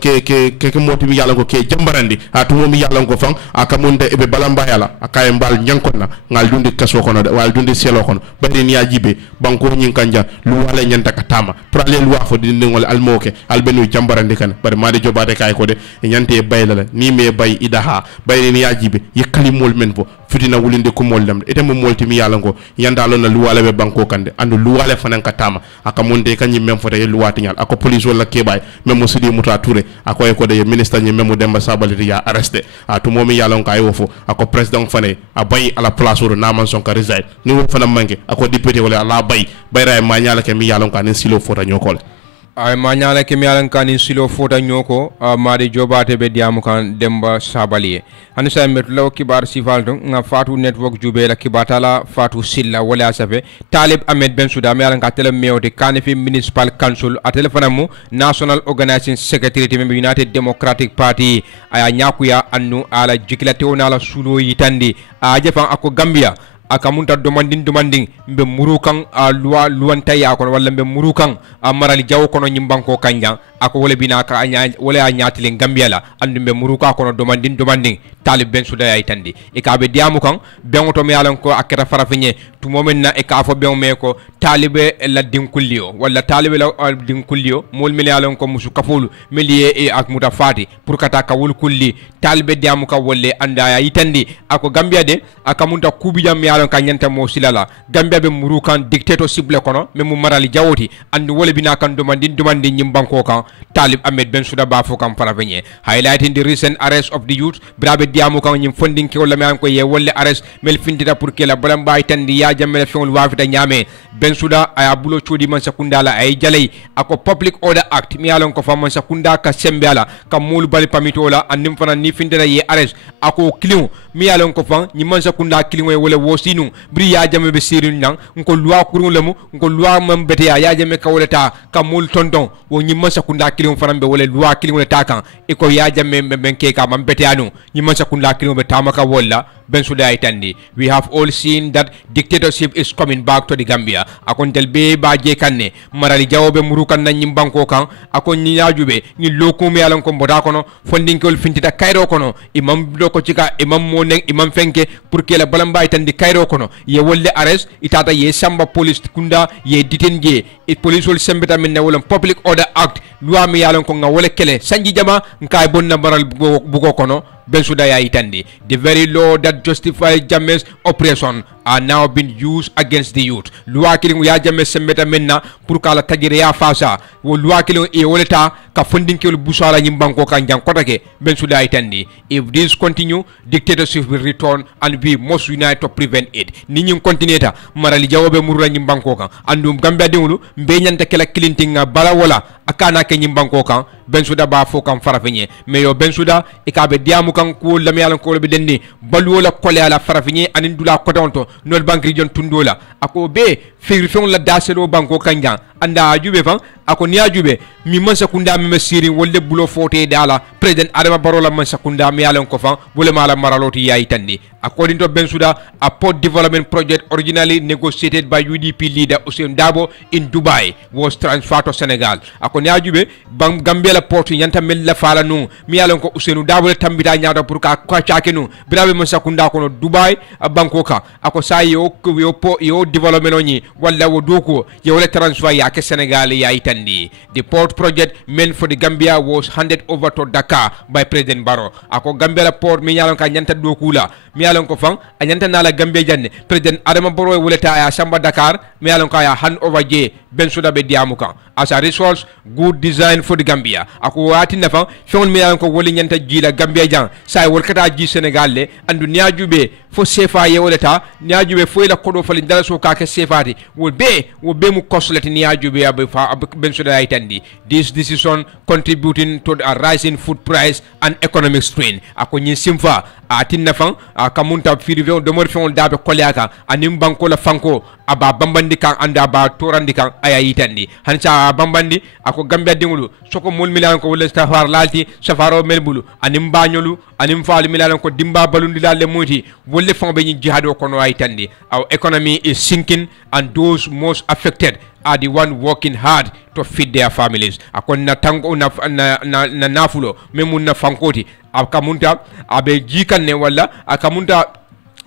ke moti mi yalon ko ke jambarandi atu mi yalon ko fang akamunde ebe balamba yala akaye mbal nyankonna ngal dundi kaso kono wal dundi selo kono bari ni ajibe banko nyin kanja lu wala nyanta katama prale lu wafo dindi ngol almoke albenu jambarandi kan bari madi jobate kay ko de nyante baylala ni me bay idaha bari ni ajibe yekali mol men bo fitina wulinde ko moldam ete mo molti mi yalla ko yanda lon na lu wala be banko kande andu lu wala fanan katama akamunde kanyi mem fote lu wati nyal ako police wala kebay mem mo Sidi Muta Toure ako e ko de minister ni mem Demba Sabali ya arresté to momi yalla ko ay wofo ako president fane a bay ala place ro naman son ka resign ni wo fana manke ako député wala ala bayra ma nyala ke mi yalla ko anen silo fota nyokol ay mañala ke mi alan kanin silo fota ñoko mari jobate be diamu kan Demba Sabali hani sa met law kibar sifalto nga fatu network jube la kibatala fatu silla wala safe Talib Ahmed Bensouda mi alan ka tele mewte kanifi municipal council a telefona mu national organizing secretary member United Democratic Party aya nyakuya annu ala jikilate na ala sulo yitandi a jefan ako Gambia akamunta domanding mbe murukan luwanta ya kono walla mbe murukan marali jaw kono nyimbanko kanja ako wala bina ka wala nyaatile Gambia la andu mbe muruka kono domanding Talib Bensouda ya itandi e ka be diamu kan bengoto mi yalan ko akata farafenye tu momen na e ka fo ben me ko talibe la dinkulio walla talibe la dinkulio mol mi yalan ko musu kafulu meliye e ak mutafati pour kata ka wul kulli talibe diamu ka wolle anda ya itandi ako Gambia de akamunta kubijam yalan ka nyanta mo silala Gambia be murukan dictatorship le kono memu marali jawoti andu wala bina kan domandin nyimbanko kan Talib Ahmed Bensouda ba fo kam farafenye highlighting the recent arrest of the youth brabe diamu kan nyim funding ke wala me ko ye wolle arrest mel findita pour que la balamba itandi ya jammel fewol wafita nyame ben suda aya bulo chodi man sakunda la ay jalay ako public order act mi yalon ko fam sakunda ka sembiala kam mul bali pamitola andim fana ni findita ye arrest ako client mi yalon ko fam ni man sakunda client wala wosinu bri ya jamme be sirin nang ko loi kurun lamu ko loi mam bete ya jamme ka wala ta kam mul tonton wo ni man sakunda client fana be wala loi client wala ta kan e ko ya jamme ben ke ka mam bete anu ni man sakunda client be tamaka wala ben suda itandi. We have all seen that dictatorship is coming back to the Gambia. Akon telbe ba je kanne marali jawobe murukan na nyimbanko kan akon nyajube ni loku me alon ko boda kono fondin ko fintita kairo kono imam do ko cika imam monen imam fenke pour que la balamba itandi kairo kono ye wolle arrest itata ye samba police kunda ye ditenje e police wol sembeta minna wala public order act loi me alon ko nga wala kele sanji jama nkay bonna baral bugo kono ben suda ya itandi. The very law that justifies Jammeh's oppression are now being used against the youth. Loi killing ya Jammeh sembeta menna pour kala tajire ya fasa wo loi killing e woleta ka funding ke busala nyimbanko kan jang kotake ben suda itandi. If this continue, dictatorship will return and we must unite to prevent it. Ni nyim continueta marali jawobe murula nyimbanko kan andum Gambia dingulu mbe nyanta kala clinting bala wala akana ke nyimbanko kan ben suda ba fo kan farafenye mais yo ben suda e ka be diamu kan ko lam yalan ko be denni balu wala kole ala farafenye anin dula kotonto nol bank region tundola ako be firi fon la daselo banko kanja anda ajube fan ako ni ajube mi man sakunda mi mesiri wolle bulo fote dala president adama barola man sakunda mi yalan ko fan bole mala maraloti yayi tandi according to ben suda a port development project originally negotiated by UDP leader Ousainou Dabo in Dubai was transferred to Senegal ako ni ajube Gambia la port yanta mel la fala nu mi yalan ko Ousainou Dabo tambita nyaata pour ka chaake nu brabe man sakunda ko no Dubai banko ka ako sa yo development oni wala wo doko ye wala transfer ya ke Senegal ya itandi. The port project meant for the Gambia was handed over to Dakar by President Barrow. Ako Gambia la port mi yalon ka nyanta dokula mi yalon ko fang anyanta na la Gambia janne President Adama Barrow wala ta ya samba Dakar mi yalon ka ya hand over je ben suda be diamuka. As a result, good design for the Gambia. Ako wati na fang fion mi yalon ko wala nyanta jila Gambia jang sai wal kata ji Senegal le andu niajube fo sefa ye wala ta niajube fo la kodo fali dala so ka ke sefati wo be mu koslati niajube abe fa ben suda itandi. This decision contributing to a rising food price and economic strain. Ako nyi simfa atin na fang kamunta firive do mor fion dabe kolyaka anim banko la fanko aba bambandi kan anda ba torandi kan aya yitandi hancha bambandi ako Gambia dingulu soko mol milan ko wala safar lalti safaro melbulu anim bañolu anim faali milan ko dimba balundi lalle muti wolle fon be nyi jihado kono ay tandi. Our economy is sinking and those most affected are the one working hard to feed their families. Akon na tango na nafulo memun na fankoti akamunta abe jikanne wala akamunta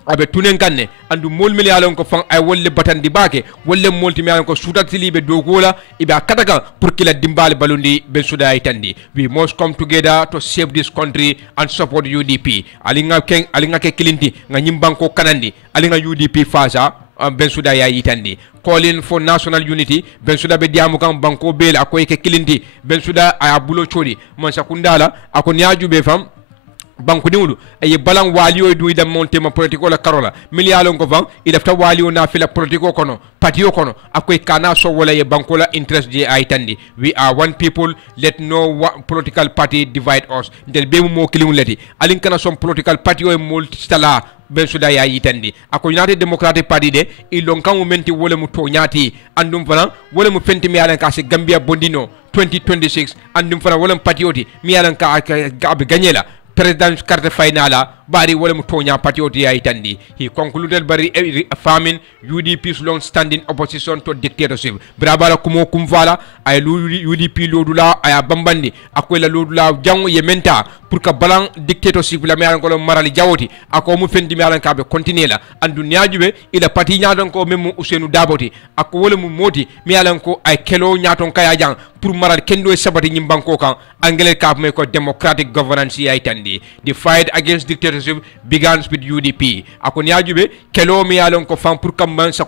abe tunen kanne andu mol mil yalon ko fan ay wolle batandi bake wolle molti mi yalon ko sutatili be dogola ibe akataka pour kila dimbali balundi be suda itandi. We must come together to save this country and support UDP. Alinga ke kilinti nga nyimbanko kanandi alinga UDP fasa ben suda ya yitandi calling for national unity ben suda be diamu kan banko bel akoy ke kilinti ben suda aya bulo chodi man sakundala akon yaaju be fam banko diwlu ay balan waliyo du ida monte ma politiko la karola miliyalon ko van ida fta waliyo na fila politiko kono patio kono akoy kana so wala ye banko la interest je ay tandi. We are one people, let no political party divide us. Del be mo kilim leti alin kana som political party o multistala ben suda ya yitandi ako United Democratic Party de ilon kan menti wala mu to nyati andum fana wala mu fenti mi yalan ka se Gambia bondino 2026 andum fana wala patrioti mi yalan ka abe gagnela president carte finala bari wala mu tonya patrioti ya itandi. He concluded by affirming UDP's long-standing opposition to dictatorship. Brabala kumo kumvala ay UDP lodula ay bambandi akwela lodula jango yementa pour ka balan dictatorship la meyan ko marali jawoti ako mu fendi meyan ka be continuer la andu nyajube ila parti nyaton ko memu Ousainou Daboti ako wala mu moti meyan ko ay kelo nyaton kaya jang pour maral kendo sabati nyimbanko kan angele ka me ko democratic governance ya itandi. The fight against dictatorship begins with UDP. Ako nyajube kelo meyan ko fam pour kam man sa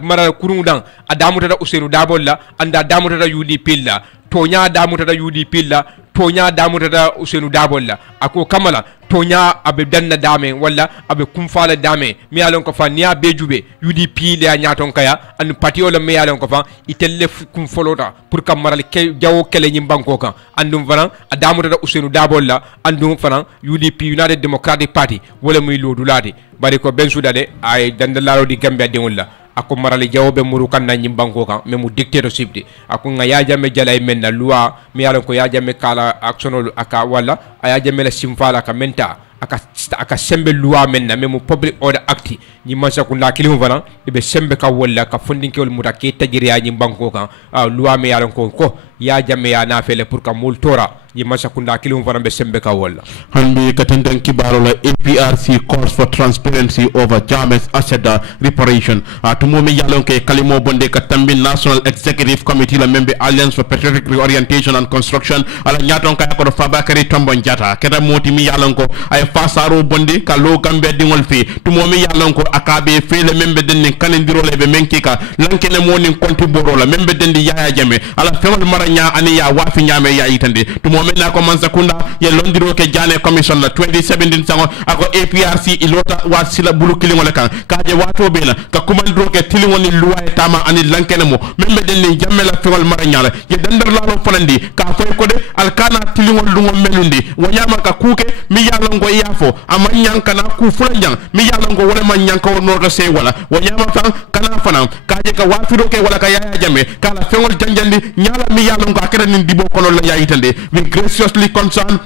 maral kurundan adamu tada Ousainou Dabol la anda adamu tada UDP la tonya damu tada UDP la tonya damuta usenu dabolla ako kamala tonya abe danna dame walla abe kumfala dame mi yalon ko fa niya bejube UDP le nyaton kaya an patio le mi yalon ko fa itelle kum folota pour kam maral ke jawo kele nyim banko kan andum fanan damuta usenu dabolla andum fanan UDP United Democratic Party wala muy lodulade bari ko ben sudade ay dandalaro di Gambia dengulla ako marali jawobe muru kan na nyimbanko kan me mu dictatorship de ako nga ya jamme jalay men na loi mi yalon ko ya jamme kala actionol aka wala aya jamme la simfala ka menta aka sembe loi men na me mu public order act ni mansa ko na kilimu fana be sembe ka wala ka fondinkewol muta ke tajiri ya nyimbanko kan loi mi yalon ko ya jamme ya na fele pour ka mul tora ni mansa ko na kilimu fana be sembe ka wala hanbi katenden kibaro la APRC calls for transparency over Jammeh's asset reparation tumomi yalon ke kalimo bonde ka tambi National Executive Committee la membe Alliance for Patriotic Reorientation and Construction ala nyaton ka ko Fabakary Tombong Jatta keta moti mi yalon ko ay fasaro bonde ka lo Gambia dingol fi tumomi yalon ko akabe fele membe den kanendiro lebe menkika lankene moni konti boro la membe den Yaya Jammeh ala fewol maranya ani ya wafi nyame ya itande tumomi na ko manza kunda ye londiro ke jane commission la 2017 sango ako APRC ilota wasila bulu kilingole kan kaje wato bela ka kumandro ke tilingoni luwa tama ani lankene mo membe den Jammeh la fewol maranya la ye dandar lalo fanandi ka foy ko de alkana tilingol lungo melundi wanyama ka kuke mi yalongo yafo amanyanka na ku fulanjang mi yalongo wala manyanka no do se wala wanyama fan kana fana kaje ka wafiro ke wala ka Yaya Jammeh kala fewol janjandi nyala mi yalongo akere nin dibo kono la yayitande we graciously concerned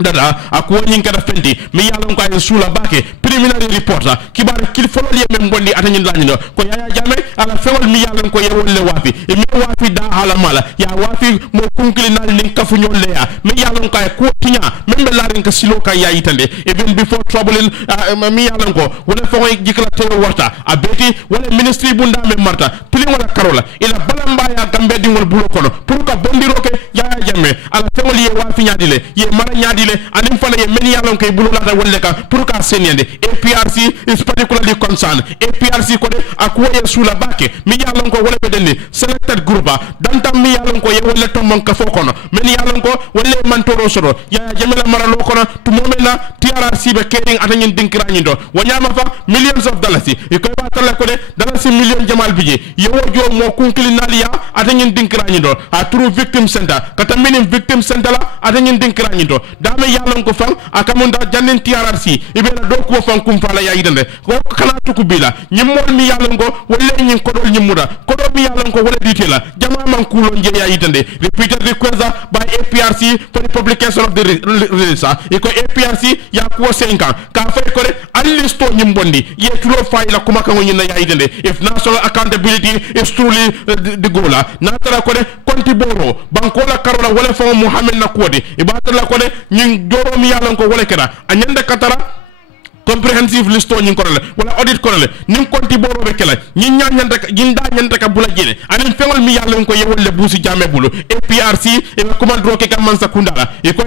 dada akuwa nyinkata fenti mi yalon ko ay sula bake preliminary report kibar kil folo li men bondi atanyin lañino ko Yaya Jammeh ala fewol mi yalon ko yewol le wafi e mi wafi da hala mala ya wafi mo kunkili nal nin kafu nyol le ya mi yalon ko ay ko tinya membe larin ka silo ka yayitande even before troubling mi yalon ko wala fo jikla tewo warta abeti wala ministry bunda me marta pili wala karola ila balamba ya Gambia dingol bulo kono pour ka bondiro ke Yaya Jammeh ala fewol ye wafi nyaadile ye mara nyaadile anim fana ye meni yalon kay bululata wolle ka pour ka senyande APRC is particularly concerned APRC ko de akwa ye sula bake mi yalon ko wala bedeni selected group dantam mi yalon ko ye wolle tombon ka fokono meni yalon ko wolle mantoro soro Yaya Jammeh la mara lo kono to momena TRRC be caring atanyin dinkirani do wanyama fa millions of dollars e ko batala ko de dalasi million jamal bije ye wojo mo kunkili nalia atanyin dinkirani do a true victim center kata minim victim center la atanyin dinkirani do me yalon ko fam akamunda jannen TRRC ibela do ko fam kum fala ya yidande ko kala to ko bila nyimol mi yalon ko wolle nyin ko dol nyimuda ko do mi yalon ko wolle ditela jama man kulo nje ya yidande repeated request by APRC for the publication of the release e ko APRC ya ko 5 ans ka fay ko de alisto nyimbondi ye tulo fayla kuma kan nyina ya yidande if national accountability is truly the goal na tara ko de konti boro bankola karola wala fa Muhammad na kodi ibatala ko de doro mi yalon ko wala kera anyanda katara comprehensive list on ko le wala audit ko le nim konti boro be kala nyin nyanda nyanda ka bula jene anin fewol mi yalon ko yewol le busi Jammeh bulu APRC e commandro ke kam man sakundala e ko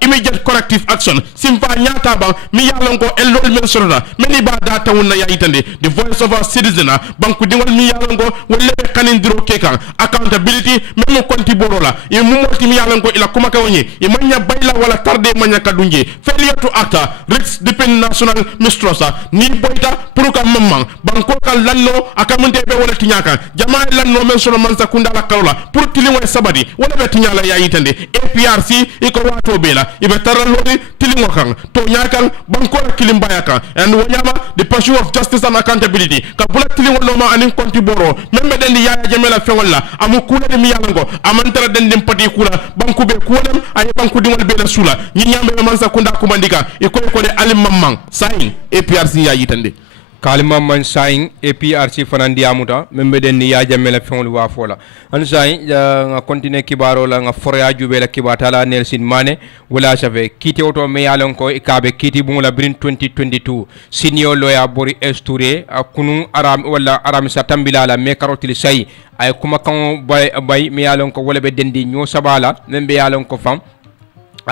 immediate corrective action simfa nyata ba mi yalon ko elol men sorda meni ba data wonna ya itande the voice of our citizen banku dingol mi yalon ko wolle be kanindiro ke kan accountability memo konti boro la e mumoti mi yalon ko ila kuma ka woni e manya bayla wala tarde manya kadunje failure to act risks depend national mistrosa ni boyta pour ka mamman banko ka lanno akamunte be wala tinyaka jamaa lanno men solo man sakunda la kawla pour tilingo sabadi wala be tinyala ya yitande APRC e ko wato bela ibe taralodi tilingo kan to nyakan banko la kilimbaya kan and wonyama the pursuit of justice and accountability ka bula tilingo no ma anin konti boro membe den Yaya Jammeh la fewalla amu kula de mi yalango amantara den dim pati kula banku be kulam ay banku dingol be la sula nyi nyambe man sakunda kumandika e ko de alim mamman sayin APRC ya yitande kalima man sayin APRC fanandi amuta membe den ni Yaya Jammeh la fewol wa fola an sayin nga continue kibaro la nga forya jube la kibata la Nelson Mane wala safe kiti auto me yalon ko ikabe kiti bu la brin 2022 senior lawyer Bori Esture akunu aram wala aram satambila la me karotili say ay kuma kan bay me yalon ko wala be dendi nyo sabala membe yalon ko fam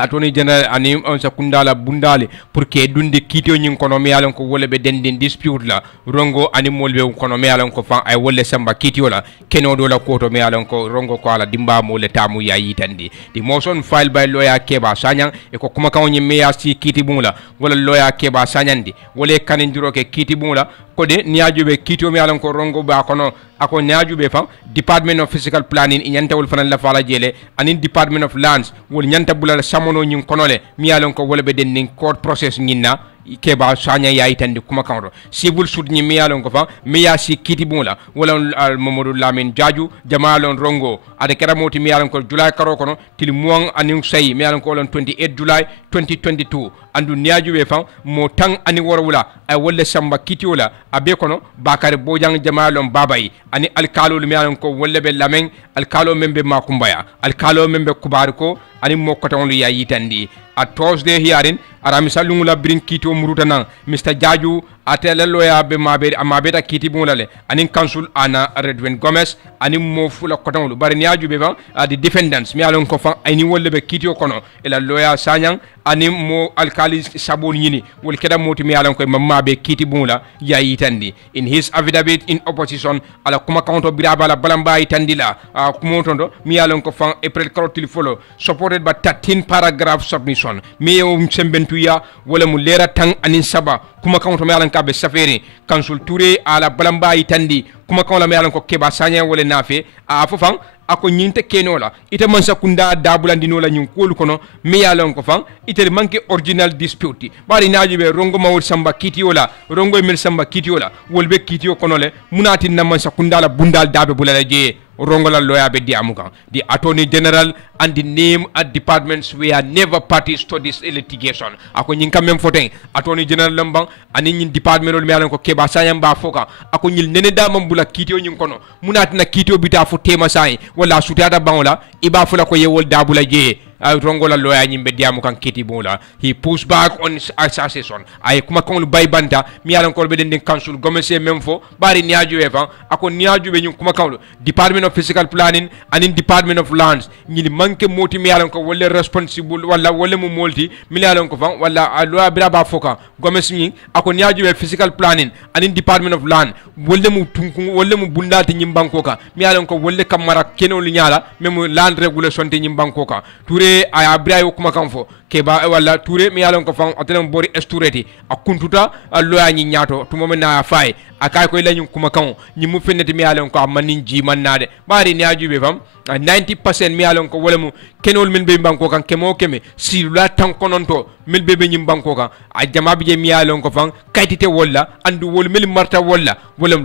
attorney general ani on sakundala bundale pour que dundi kitio nyin kono mi yalon ko wole be dendin dispute la rongo ani molbe kono mi yalon ko fan ay wolle samba kitio la keno do la koto mi yalon ko rongo ko ala dimba mo le tamu ya yitandi the motion filed by lawyer Keba Sanyang e ko kuma kan nyi ya si kiti bumla wala lawyer Keba Sanyandi wole kanin duro ke kiti bumla ko de niajube kitio mi yalon ko rongo ba kono ako niajube fam department of physical planning inyanta wol fanan la fala jele anin department of lands wol nyanta bulala samono nyin konole mi yalon ko wala be den court process nyinna Keba Sanya ya itandi kuma kanro civil suit nyi mi yalon ko fa mi ya si kiti bula wala Mamadou Lamin Jaju jamalon rongo ade kera moti mi yalon ko July karo kono til muang anin say mi yalon ko lon 28 July 2022 andu niajube fa mo tang ani worwula ay wolle samba kiti wala abe kono Bakari Bojang jamalon babay ani alkalo mi yalon ko wolle be Lamin alkalo membe makumbaya alkalo membe kubariko ani mokoton ya yitandi a Thursday hearing aramisa lungula brin kiti o muruta nan Mr. Jaju atela loya be mabeta kiti bulale anin council ana Redwen Gomez anin mo fula koton bari niaju be ban the defendants mi alon ko fan ani wolle be kiti o kono ela loya Sanyang anin mo alkali sabon yini wol keda moti mi alon ko mamma be kiti bula ya yitandi in his affidavit in opposition ala kuma counto biraba la balamba yitandila kuma tondo mi alon ko fan April karotil follow supported by 13 paragraph submission mi sembentuya wala mu lera tang anin saba kuma counto mi alon ka be saferi council touré ala balamba yitandi kuma counto mi alon ko Keba Sanyang wala nafe fofan ako nyinte kenola ite man sakunda dabulandino la nyun kolu kono mi yalon ko fan ite manke original dispute bari naji be rongo mawul samba kitiola rongo mil samba kitiola wolbe kitio kono le munati na man sakunda la bundal dabe bulala je rongo la lawyer be diamuka the attorney general and the name at departments were never parties to this litigation ako nyinka mem foten attorney general lambang ani nyin department mi yalon ko Keba Sanyang ba foka ako nyil nene da mambula kitio nyin kono munati na kitio bita fu tema sai wala sutata bangola iba fula ko yewol dabula je rongola lawyer nyimbe diamu kan kiti bola he pushed back on his accusation ay kuma kon bay banta mi yalan ko be den council gomese memfo bari niaju efa ako niaju be nyum kuma kon department of physical planning and in department of lands nyili manke moti mi yalan ko wolle responsible wala wolle mu molti mi yalan ko fan wala lawyer bira ba foka gomese nyi ako niaju be physical planning and in department of land wolle mu tunku wolle mu bundati nyim banko ka mi yalan ko wolle kamara kenol nyala memu land regulation te nyim banko ka touré aya brayo kuma kanfo Keba wala Touré mi yalon ko fan atelem bori estureti akuntuta loya nyi nyato to momen na fay akay ko lañu kuma kan ñi mu fenati mi yalon ko manin ji manade bari ni ajube fam 90% mi yalon ko wala mu kenol min be banko kan kemo keme si la tan kononto mil be be ñim banko kan a jama bi je mi yalon ko fan kaytite wala andu wol mil marta wala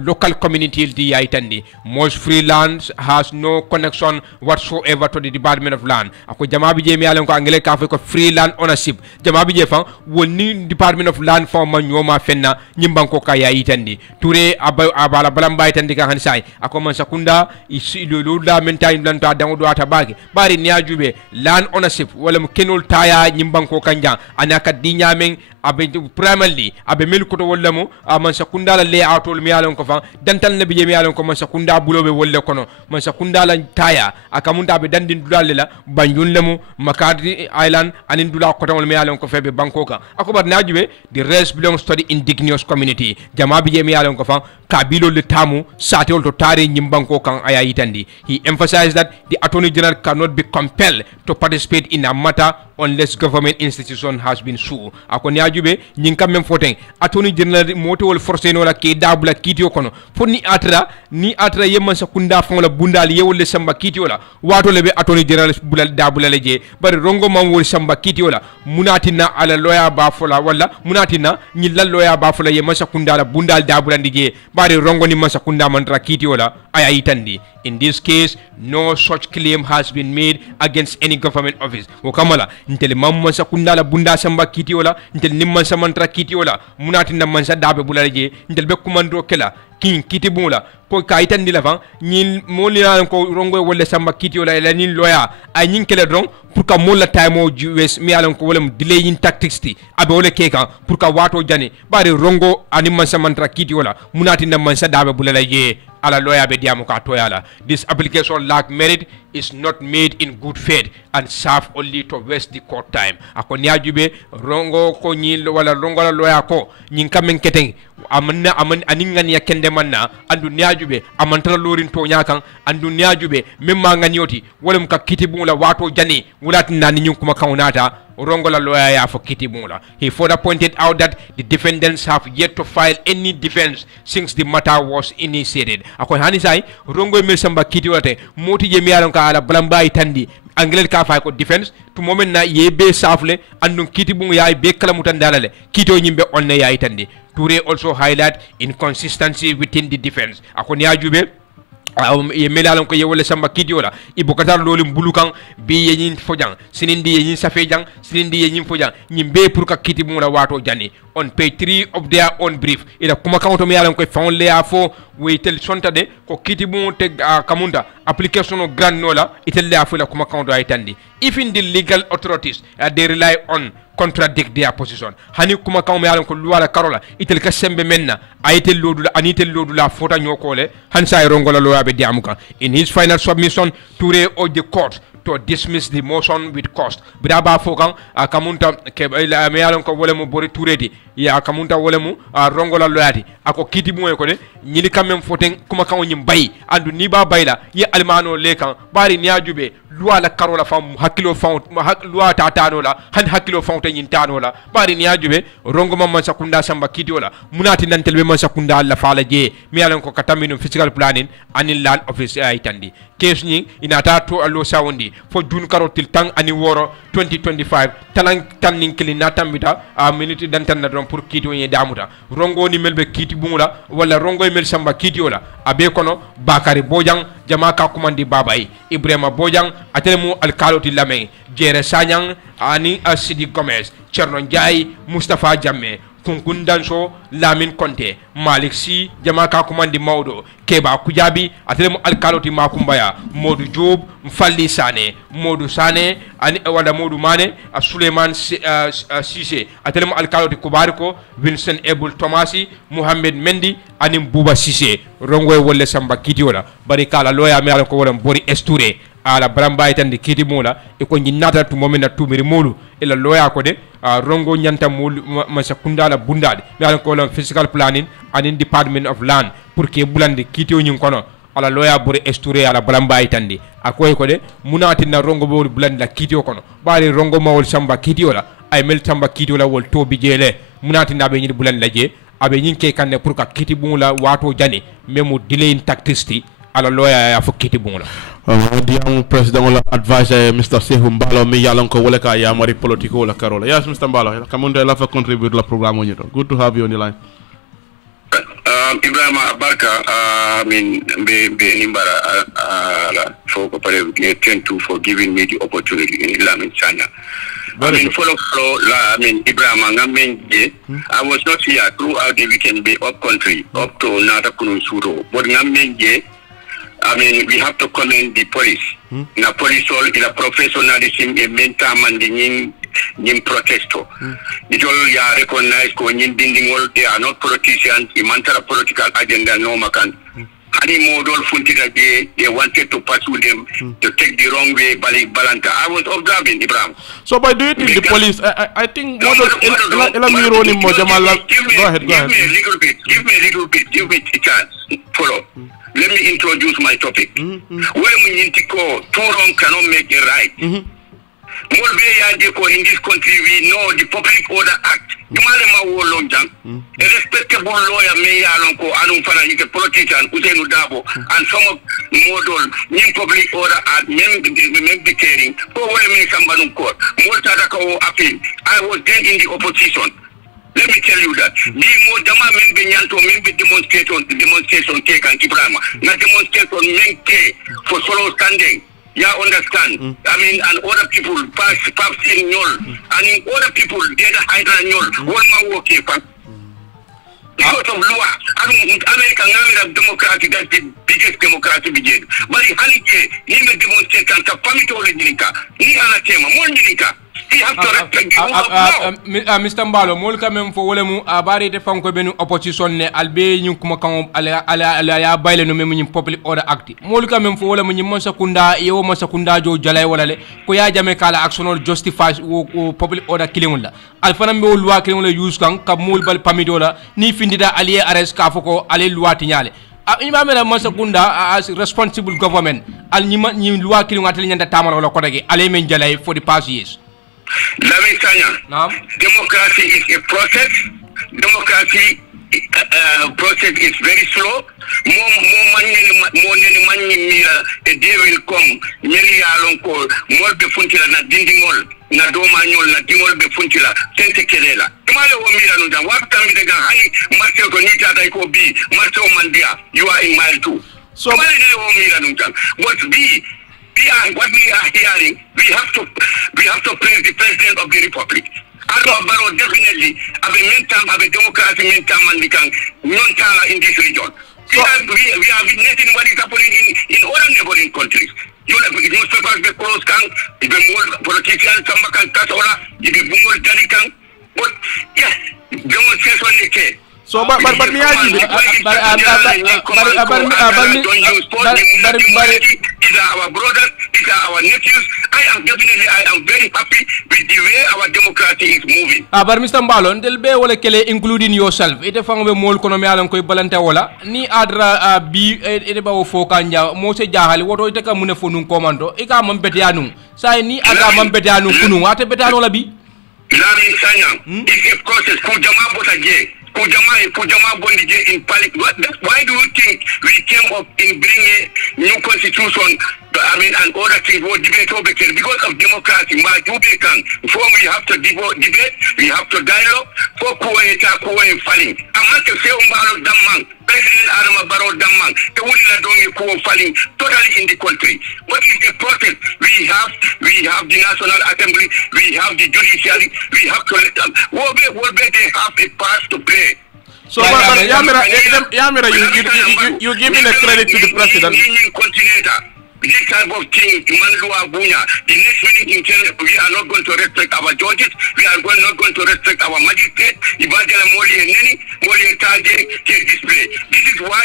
local community di yaytandi most freelance has no connection whatsoever to the department of land ako jama bi je mi yalon ko angele ka ko free land ownership jama bi je fan woni department of land for man nyoma fenna ñim banko ka yaytandi Touré abala balamba yaytandi kan han sai ako man sakunda isi lo la menta lanta dango do ata bagi bari ni ajube land ownership wala mu kenol taya ñim banko kanja anaka di nyamen abe primarily abe mel ko to wala mu man sakunda la le atol mi yalon ko fa dantal nabi je mi yalon ko man sakunda bulobe wolle kono man sakunda la taya akamunta be dandin dulalle la banjun lemu makati island anin dula ko tawol mi yalon ko febe bankoka akobar najube the rest belongs to the indigenous community jama bi je mi yalon ko fa kabilo le tamu satol to tare ñim banko kan aya yitandi he emphasized that the attorney general cannot be compelled to participate in a matter unless government institution has been sued ako ni ajube ñing kam même foten attorney general moto wol forcé no la ke dabula kitio kono pour ni atra yemman sakunda fon la bundal yewol samba kitio la wato le be attorney general bulal dabula le je bari rongo mam wol samba kitio la munatina ala lawyer ba fola wala munatina ñi la lawyer ba fola yemman sakunda la bundal dabula ndije bari rongo ni man sakunda mantra kitio la aya yitandi in this case no such claim has been made against any government office wakamala ntele mamman sakunda la bunda samba kiti wala ntele nimman samantra kiti wala munati namman sa dabe bulaleje ntele be kumando kela kin kiti bula ko kaitan di la fan ñin mo li ko rongo wala samba kiti wala la ñin loya ay ñin kele dron pour ka mo la time o US mi alon ko wala delay in tactics ti abe wala keka pour ka wato jani bari rongo ani man samantra kiti wala munati namman sa dabe bulaleje ala lawyer be diamu ka toyala. This application lack merit, is not made in good faith and serve only to waste the court time. Ako niajube rongo ko nyi wala rongo la lawyer ko nyin kamen keteng aman aningan ya kende manna andu niajube amantara lorin to nyakan andu niajube memma nganyoti wala mka kitibu la wato jani wulati nani nyum kuma kaunata Rongola lawyer ya for Kitibula. He further pointed out that the defendants have yet to file any defense since the matter was initiated. Ako hani sai Rongo mel samba Kitibulate moti je mialon ka ala blamba itandi anglel ka fa ko defense to moment na yebe safle andum Kitibungu ya be kala mutandalale kito nyimbe onne ya itandi. Toure also highlight inconsistency within the defense. Ako niajube ye melalon ko yewole samba kidiola ibukatar lolim bulukan bi yenyin fojang sinindi yenyin safejang sinindi yenyin fojang nyimbe pour ka kiti mula wato jani on page 3 of their own brief ila kuma kanto me yalan ko fon le afo we tel sonta de ko kiti bu te kamunda application of grand nola itel le afo la kuma kanto ay tandi if in the legal authorities they rely on contradict their position hani kuma kaw me yalan ko luwala karola itel ka sembe menna ayitel lodula anitel lodula fota nyokole hansa rongola lo abe diamuka in his final submission Toure urged the court to dismiss the motion with cost bidaba fokan akamunta ke me yalan ko wolemu bori Touredi ya akamunta wolemu rongola loyati ako kiti moy ko de nyili kamem foten kuma kaw nyim bay andu ni ba bayla ye almano lekan bari niajube luwala karola fam hakilo fam luwa tatano la han hakilo fam tan yintano la bari niajube rongo mamman sakunda samba kidiola munati nantel be man sakunda la fala je mi yalan ko katamino physical planning anil land office ay tandi case ni inata to allo sawndi fo dun karotil tang ani woro 2025 talan tan nin kilina tambita a minute dantan na don pour kiti woni damuta rongo ni melbe kiti bumula wala rongo mel samba kiti wala abe kono bakari bojang jama ka kumandi babay Ebrima bojang atelemu alkaloti Lamin jere Sanyang ani Sidi Gomez Cherno Njai Mustafa Jamme kunkundanso Lamin Conte Malik Si jama ka kumandi Maudo Keba Kujabi atelemu alkaloti Makumbaya Modu Job Mfalli Sane Modu Sane ani wala Modu Mane Suleiman Sise atelemu alkaloti Kubariko Vincent Ebul Tomasi Muhammad Mendi ani Buba Sise rongoy wolle samba kiti wala bari kala loya me ala ko wala bori esture ala bramba itandi kiti mula e ko nyinnata tu momena tumiri mulu ila loya ko de rongo nyanta mulu masakunda la bundade me ala ko wala physical planning and department of land pour que bulande kiti o nyin kono ala loya bori esture ala bramba itandi akoy ko de munati na rongo bol bulande la kiti o kono bari rongo mawol samba kiti wala ay mel samba kiti wala wol to bijele munati na be nyi bulande laje abe nyinke kanne pour ka kiti bungula wato jani memu delaying tactics ala lawyer ya fo kiti bungula diam president wala advisor Mr. Sehu Mbalo mi yalon ko wala ka ya mari politico la karola yes Mr. Mbalo kamunde la fa contribute la programme onito good to have you on the line Ebrima barka be nimbara for thank you for giving me the opportunity in Lamin Sanyang. Follow Ebrima I was not here throughout the weekend be up country up to Nata Kunusuro but we have to commend the police. Na police all in a professionalism a mental and the protesto. It all ya recognize ko binding all they are not politicians, imantara political agenda no makan. Any model funtiga they wanted to pursue them to take the wrong way balanta. I was observing Ibrahim. So by doing the police I think model go ahead. Give me a little bit, give me a chance. Follow. Let me introduce my topic. When we need to go, too wrong cannot make it right. In this country, we know the Public Order Act. A respectable lawyer may a politician and some of model in Public Order Act dictating I was then in the opposition. Let me tell you that. The more Jama member Nyanto member demonstration take and Ebrima. Na demonstration make for solo standing. You understand? And other people pass Nyol. And other people did Hydra Nyol. One man work here. Because of law. American democratic, that's the biggest democratic begin. But the Hanike, he may demonstrate and Pamito Nika. Ni Anatema, more Nika. He We have to respect the rule of law. Mr. Mbalo mol quand même fo wala mu abari te fanko benu opposition ne albe ñu kuma kan ala ya bayle no même ñu public order act mol quand même fo wala mu ñu mon sakunda yewo mo sakunda jo jalay wala le ko ya jame kala actionol justify wo public order killing la al fanam be loi killing la use kan ka mol bal pamidola ni findida allié arrest ka foko ale loi tiñale ima mena mo sakunda as responsible government al ñi loi killing atel ñanda tamal wala ko dagi ale men jalay for the past years. Lamin Sanyang, democracy is a process. Democracy process is very slow. More money mira a day will come. Many along call more be funtila na dindingol na doma nyol na dingol be funtila tente kelela. Imale wo mira no dan what time de gan hani martel ko nita dai ko bi martel mandia you are in mile 2. So imale de wo mira no dan what be what we are hearing, we have to praise the President of the Republic. Ado Barrow definitely have a democracy and non-tala in this region. We are witnessing what is happening in other neighboring countries. Newspapers be close kan, the more politicians some can cut ora, the more danikan. But yes, demonstration is so but me aji these are our brothers, these are our nephews. I am very happy with the way our democracy is moving. But Mr. Mbalo, ndel be wala kele including yourself. Ite fangbe mol kono me alan koy balante wala ni adra bi ite ba wo foka nja mo se jahali woto ite ka mune fonun komando e ka mam bete anu say ni adra mam bete anu kunu ate bete anu la bi Lamin Sanyang, if of course kujama botaje Kujama Bondije in Palik. Why do you think we came up in bringing new constitution? And other things were debate over because of democracy. Before we have to debate, we have to dialogue. For Kuwait falling. I must say Damang, President Adama Barrow Damang, the Wulila falling totally in the country. What is the process? We have the National Assembly, we have the judiciary, we have to let them. They have a part to play. So, Yamira, you giving a credit to the president. This type of thing, the next meeting we are not going to respect our judges, we are not going to respect our magistrate, display. This is why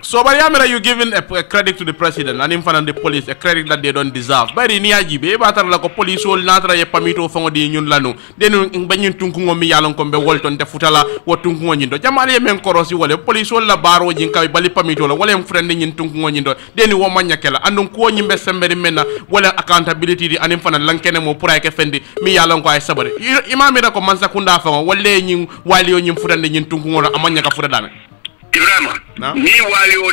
so, but Yamira, you giving a credit to the president and in front of the police, a credit that they don't deserve. But in Yajibe, but like a police will not try a pamito from the Union Lano. Then in Benyon Tunkungo Mialon Combe Walton, the Futala, what Tunkungo, Jamali men Korosi, well, a police will la baro kai bali pamitola wala en friend nyin tunku nyindo deni wo manya kala andon ko nyimbe sembere mena wala accountability di anim fana lankene mo pura ke fendi mi yalla ko ay sabare imamira ko mansa kunda fa wala nyin wali yo nyim furande nyin tunku ngona amanya ka furada Ebrima ni wali o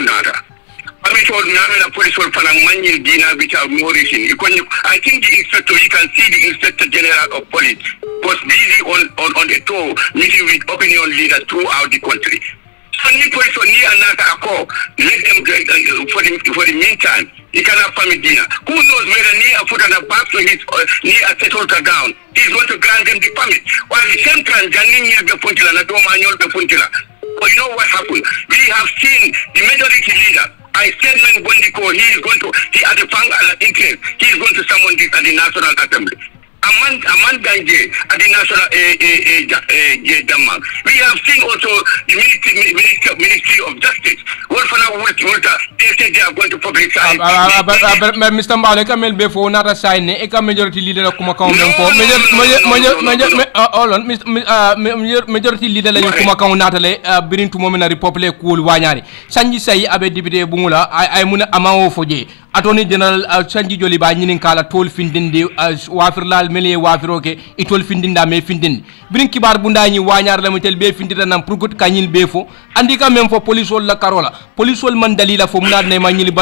nata Pamito na police will fana manyi dina bita morishin I think the inspector, you can see the inspector general of police was busy on the tour meeting with opinion leaders throughout the country. So police let them for the meantime. He cannot permit dinner. Who knows whether Nia put on the back to his Nia settled her down. He's going to grant them the permit. While at the same time, Janini Befuntila, Nadomaniol Befuntila. But you know what happened? We have seen the majority leader. I said when Bondiko, he had a fang interest. He is going to summon this at the National Assembly. Aman Ganje at the National Jamman. We have seen also the Ministry of Justice. They said they are going to publicize. Mr. Mbale, Kamel before not a sign, a majority leader of Kumakao. Majority leader of Kumakao Natale, bring to Momena Republic, Cool Wanyari. Sanji say, Abe Dibide Bungula, I am Amao Foje. Attorney General Sanji Joliba Ninkala told Findin, Wafirlal Mele Wafiroke, it will Findinda me Findin. Bring Kibar Bundani, Wanyar Lamitel Be Findin and Prugut Kanil Befo, and the Kamen for Police La Carola, Police Mandalila for Mad Nemanil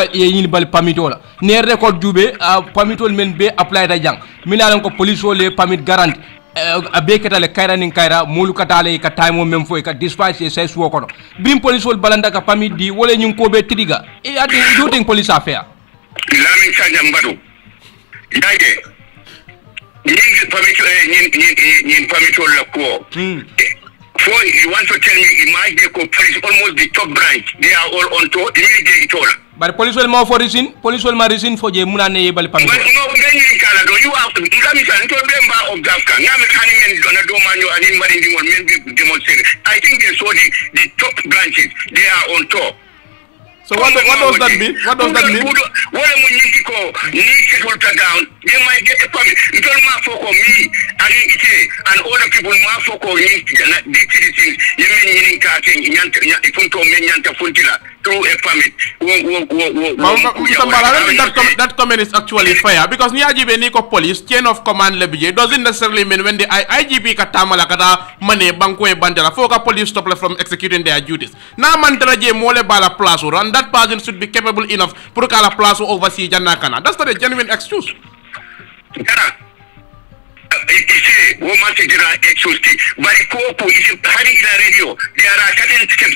Pamitola. Near record Jube, Pamitol men be applied a young. Milanko Police Pamit Garant. A bekata le kaira nin kaira mulukatale ka time memfo ka dispatch ses wokono bim police wol balanda ka pamit di wole nyun ko be triga e adi you think police affair Lamin Sanyang Yage nin pamito la ko You want to tell me Imagine police almost the top branch. They are all on top. Immediately it all. But police will more for reason. Police will more reason for the Munane Bali Pamito. But no, then you have to. Of Gafka. Now the Hanimen gonna do manual and in demonstrate. I think they saw the top branches. They are on top. So what does that mean? What does that mean? What am I down? They might get a permit. You don't for me and other people for these citizens. You mean cutting through a permit. That comment is actually fair because Niajibe Niko police chain of command lebiye doesn't necessarily mean when the IGP katamala kata money banko e bandela foka police stop from executing their duties. Na mantala je mole bala plaso and that person should be capable enough pour kala plaso oversee janakana. That's not a genuine excuse. Yeah. It's a woman to excuse. But it's a radio. There are certain steps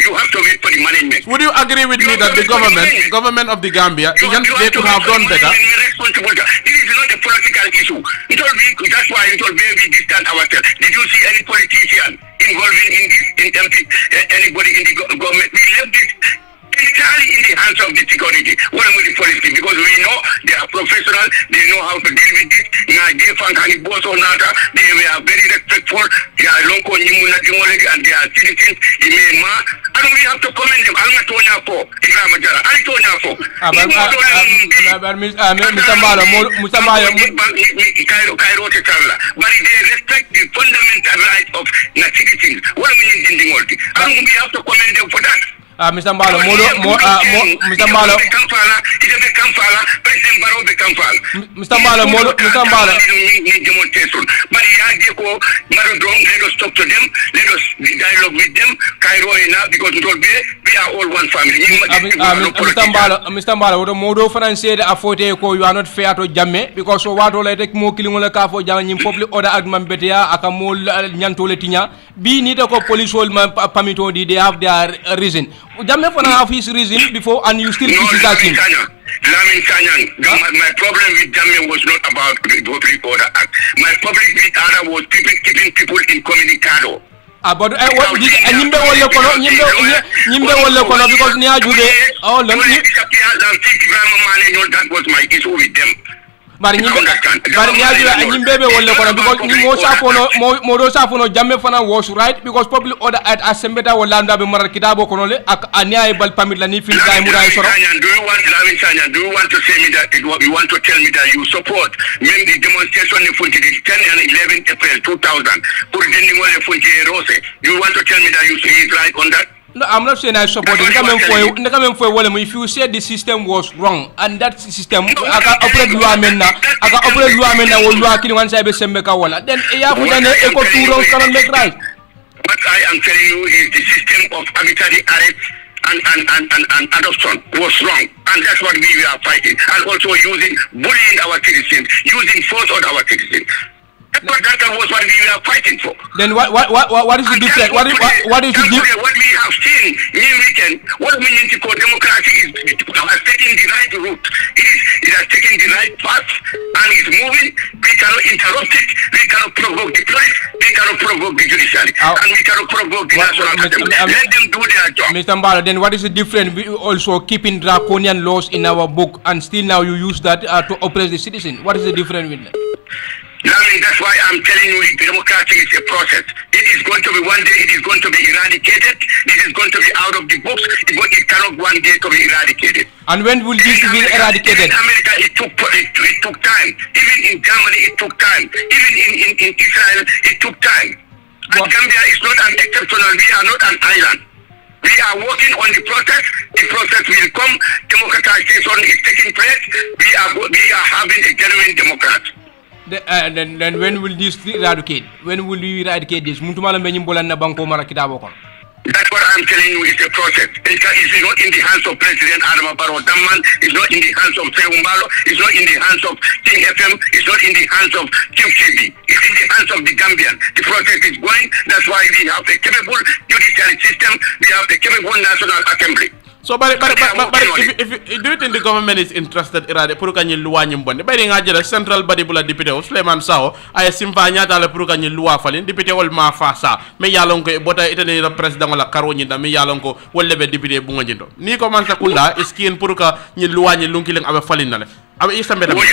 you have to wait for the management. Would you agree with me that the government of the Gambia, they could have done better? This is not a political issue. That's why we distance ourselves. Did you see any politician involving in this, anybody in the government? We left this entirely in the hands of the security. What with the police? Because we know they are professional, they know how to deal with this. They are very respectful. They are local and they are citizens. And we have to commend them. I'm not told now for Ebrima Jarra. I'm told now for. But they respect the fundamental rights of the citizens. What do we need in the multi? And we have to commend them for that. Mr. Mbalo, Mr. Mbalo, Mr. Mbalo, let us talk to them, let us dialogue with them, Cairo enough because we are all one family. Mr. Mbalo, the Modo France said you are not fair to Jamme because so what all I take more killing on for Jan public order adman betia akamol Nyantoletinya. Be neither police will permit they have their reason. Jamme for have his reason before and you still criticize him. Lamin Sanyang, my problem with Jamme was not about the Public Order Act. My problem with Ada was keeping people in communicado. But what did Nimbe Wole Kono because near Jude oh let me that was my issue with them. But Nimbe Wole Kono because Modo Safono Jamme Fana was right because public order at Assembeta Wolanda be Marakidabo Konole Ania Bal Pamilani Fil Murai Soro. Do you want to say me that you want to tell me that you support when the demonstration in Funti 10 and 11 April 2000 for the Funti Rose? You want to tell me that you say he's right on that? No, I'm not saying I support it. If you said the system was wrong and that system aka operate will work in one side then cannot make right. What I am telling you is the system of arbitrary arrest and adoption was wrong, and that's what we are fighting, and also bullying our citizens, using force on our citizens. That was what we were fighting for. Then what is the difference? What is the difference? What we have seen in weekend, what we need to call democracy is has taken the right route. It has taken the right path and is moving. We cannot interrupt it. We cannot provoke the police. We cannot provoke the judiciary. And we cannot provoke the National Assembly. Let them do their job. Mr. Mbalo, then what is the difference? We also keeping draconian laws in our book and still now you use that to oppress the citizen. What is the difference with that? Lamin, that's why I'm telling you democracy is a process. It is going to be one day, it is going to be eradicated. It is going to be out of the books. It cannot one day to be eradicated. And when will this be eradicated? In America, it took time. Even in Germany, it took time. Even in Israel, it took time. And Gambia is not an exceptional. We are not an island. We are working on the process. The process will come. Democratization is taking place. We are having a genuine democracy. Then when will this eradicate? When will you eradicate this? That's what I'm telling you. It's a process. It's not in the hands of President Adama Barrow Damman. It's not in the hands of Seumbalo. It's not in the hands of King FM. It's not in the hands of King TV. It's in the hands of the Gambian. The process is going. That's why we have a capable judiciary system. We have a capable National Assembly. So, but if do you think the government is interested in the Purukanyi Lua Nimbon? By the central body bula deputy of Suleiman Sao, I simpanya the Purukanyi Lua Falin, deputy old Mafasa, may Yalonko, but I didn't the president la Caroni, the May Yalonko, will never deputy Bungajindo. Nico Mansakula is keen Puruka Niluani Lunkiling of a Falinale. I mean, it's a better. Where I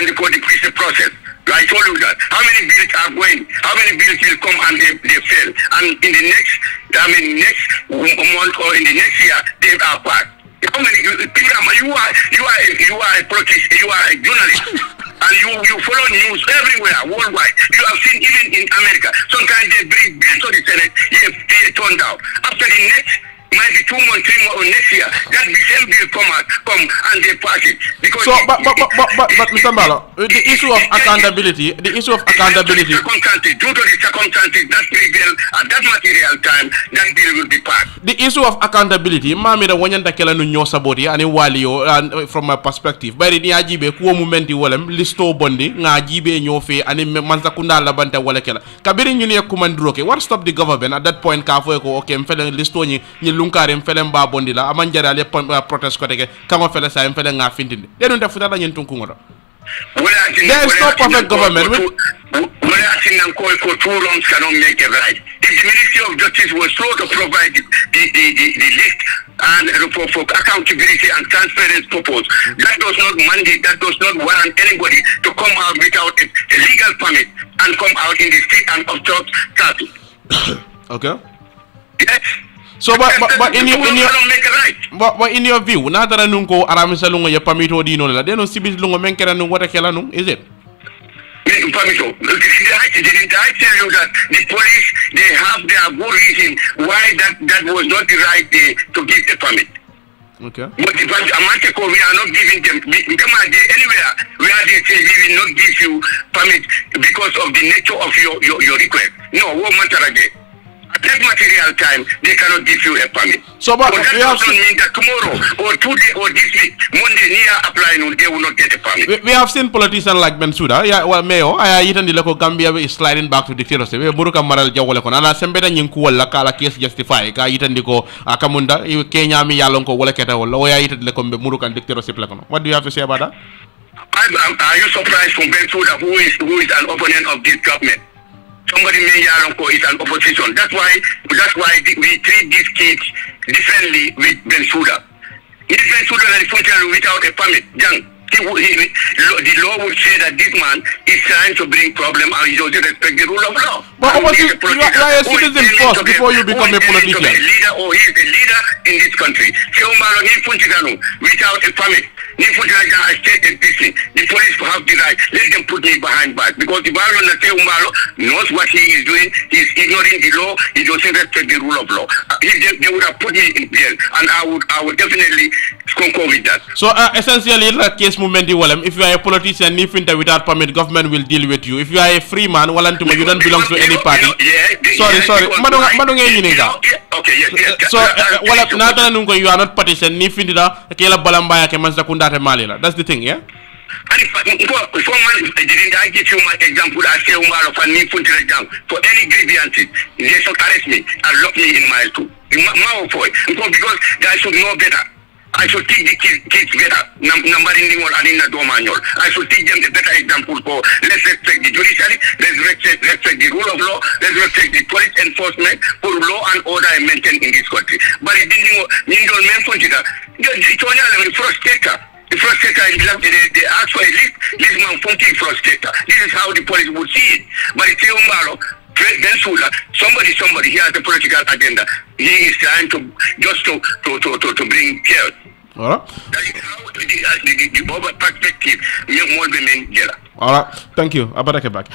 the process. I told you that. How many bills are going? How many bills will come and they fail? And in the next month or in the next year, they are passed. How many? You are a politician. You are a journalist, and you follow news everywhere worldwide. You have seen even in America. Sometimes they bring bills to the Senate. They turn down. After the next. Might be 2 months, 3 months, or next year. That the same bill come and they pass it. Because so, but Mr. Mbalo, the issue of accountability, due to the circumstances that prevail at that material time, that bill will be passed. The issue of accountability, mami da wanyanta kela no nyo saboti ani walio from my perspective. Bari ni ajibe ku momenti wolem listo bondi nga ajibe nyo fe ani manza kunda labanta wala kela. Kabiri nyuni ya kumandroke. What stop the government at that point ka fo ko okay mfele listo ni lunkare mfele mba bondi la amanjara le protest ko tege kama fele sa mfele nga findinde de don defuta la nyentun kungodo. There is no perfect government. We're asking them for 2 wrongs cannot make a right. If the Ministry of Justice was slow to provide the list and for accountability and transparency purpose, that does not mandate, that does not warrant anybody to come out without a legal permit and come out in the street and obstruct traffic. Okay. Yes. So, but in your view, na tara nungo aramisa lungo ya pamito di no la. They no sibis lungo menkera nungo wata kela nung, is it? Pamito. Didn't I tell you that the police they have their good reason why that was not the right day to give the permit. Okay. But if Amanteko, we are not giving them anywhere where they say we will not give you permit because of the nature of your request. No, what matter again. At that material time, they cannot give you a permit. So, but that doesn't mean that tomorrow or today or this week, Monday, near applying, they will not get a permit. We have seen politicians like Bensouda, well, Mayo, I eaten the local Gambia is sliding back to dictatorship. Buruka Maral Jawalakon, and I sembeda Yinku Laka case justify, I eaten the go Akamunda, Kenya, Mi Yalonko, Walaketa, or lawyer eaten the Murukan dictatorship. What do you have to say about that? Are you surprised from Bensouda, who is an opponent of this government? Somebody may Yalonko is an opposition. That's why we treat these kids differently with Bensouda. If Bensouda is functioning without a permit, the law would say that this man is trying to bring problem and he doesn't respect the rule of law. But you are a citizen first before you become a politician. He is a leader in this country. Without a permit, the police have the right. Let them put me behind bars. Because the Umbalo knows what he is doing. He is ignoring the law. He doesn't respect the rule of law. They would have put me in jail, and I would definitely concur with that. So essentially, in that case, if you are a politician, without permit, government will deal with you. If you are a free man, you don't belong to any party. Sorry. Okay, yes. So, you are not partisan. That's the thing, yeah? And if I give you my example, I say for any grievances, they should arrest me and lock me in mile 2. Because they should know better. I should teach the kids better. I should teach them a better example for let's respect the judiciary, let's respect the rule of law, let's respect the police enforcement for law and order maintained in this country. But it didn't the frustrator is they ask for a list, this man funky frustrator. This is how the police would see it. But it's Bensouda, somebody, he has a political agenda. He is trying to just to bring chaos. All right. That is how the over perspective more women get. All right, thank you. Baraka back,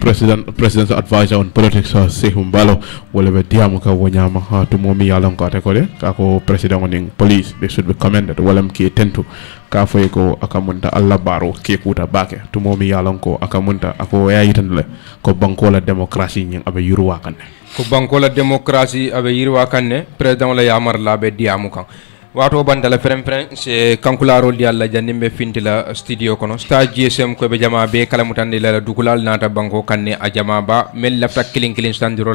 President's advisor on politics, Sehum Balo, whatever Diamuka Wanyama, to Momi Along Katakole, Kako President on police, they should be commended. Walam Ki Tentu, Kafoeko, Akamunta, Alabaro, Kekuta Bake, to Momi Alonko, Akamunta, Ako Aitanle, Ko Bankola Democracy, Abe Yuruakan. Ko Bankola Democracy, Abe Yuruakan, President Yamar Labe Diamuka. Wato bandala frem se kankularo di alla jandimbe fintila studio kono sta GSM ko be jama be kala mutande la dukulal nata banko kanne a jama ba mel lafta kilin standiro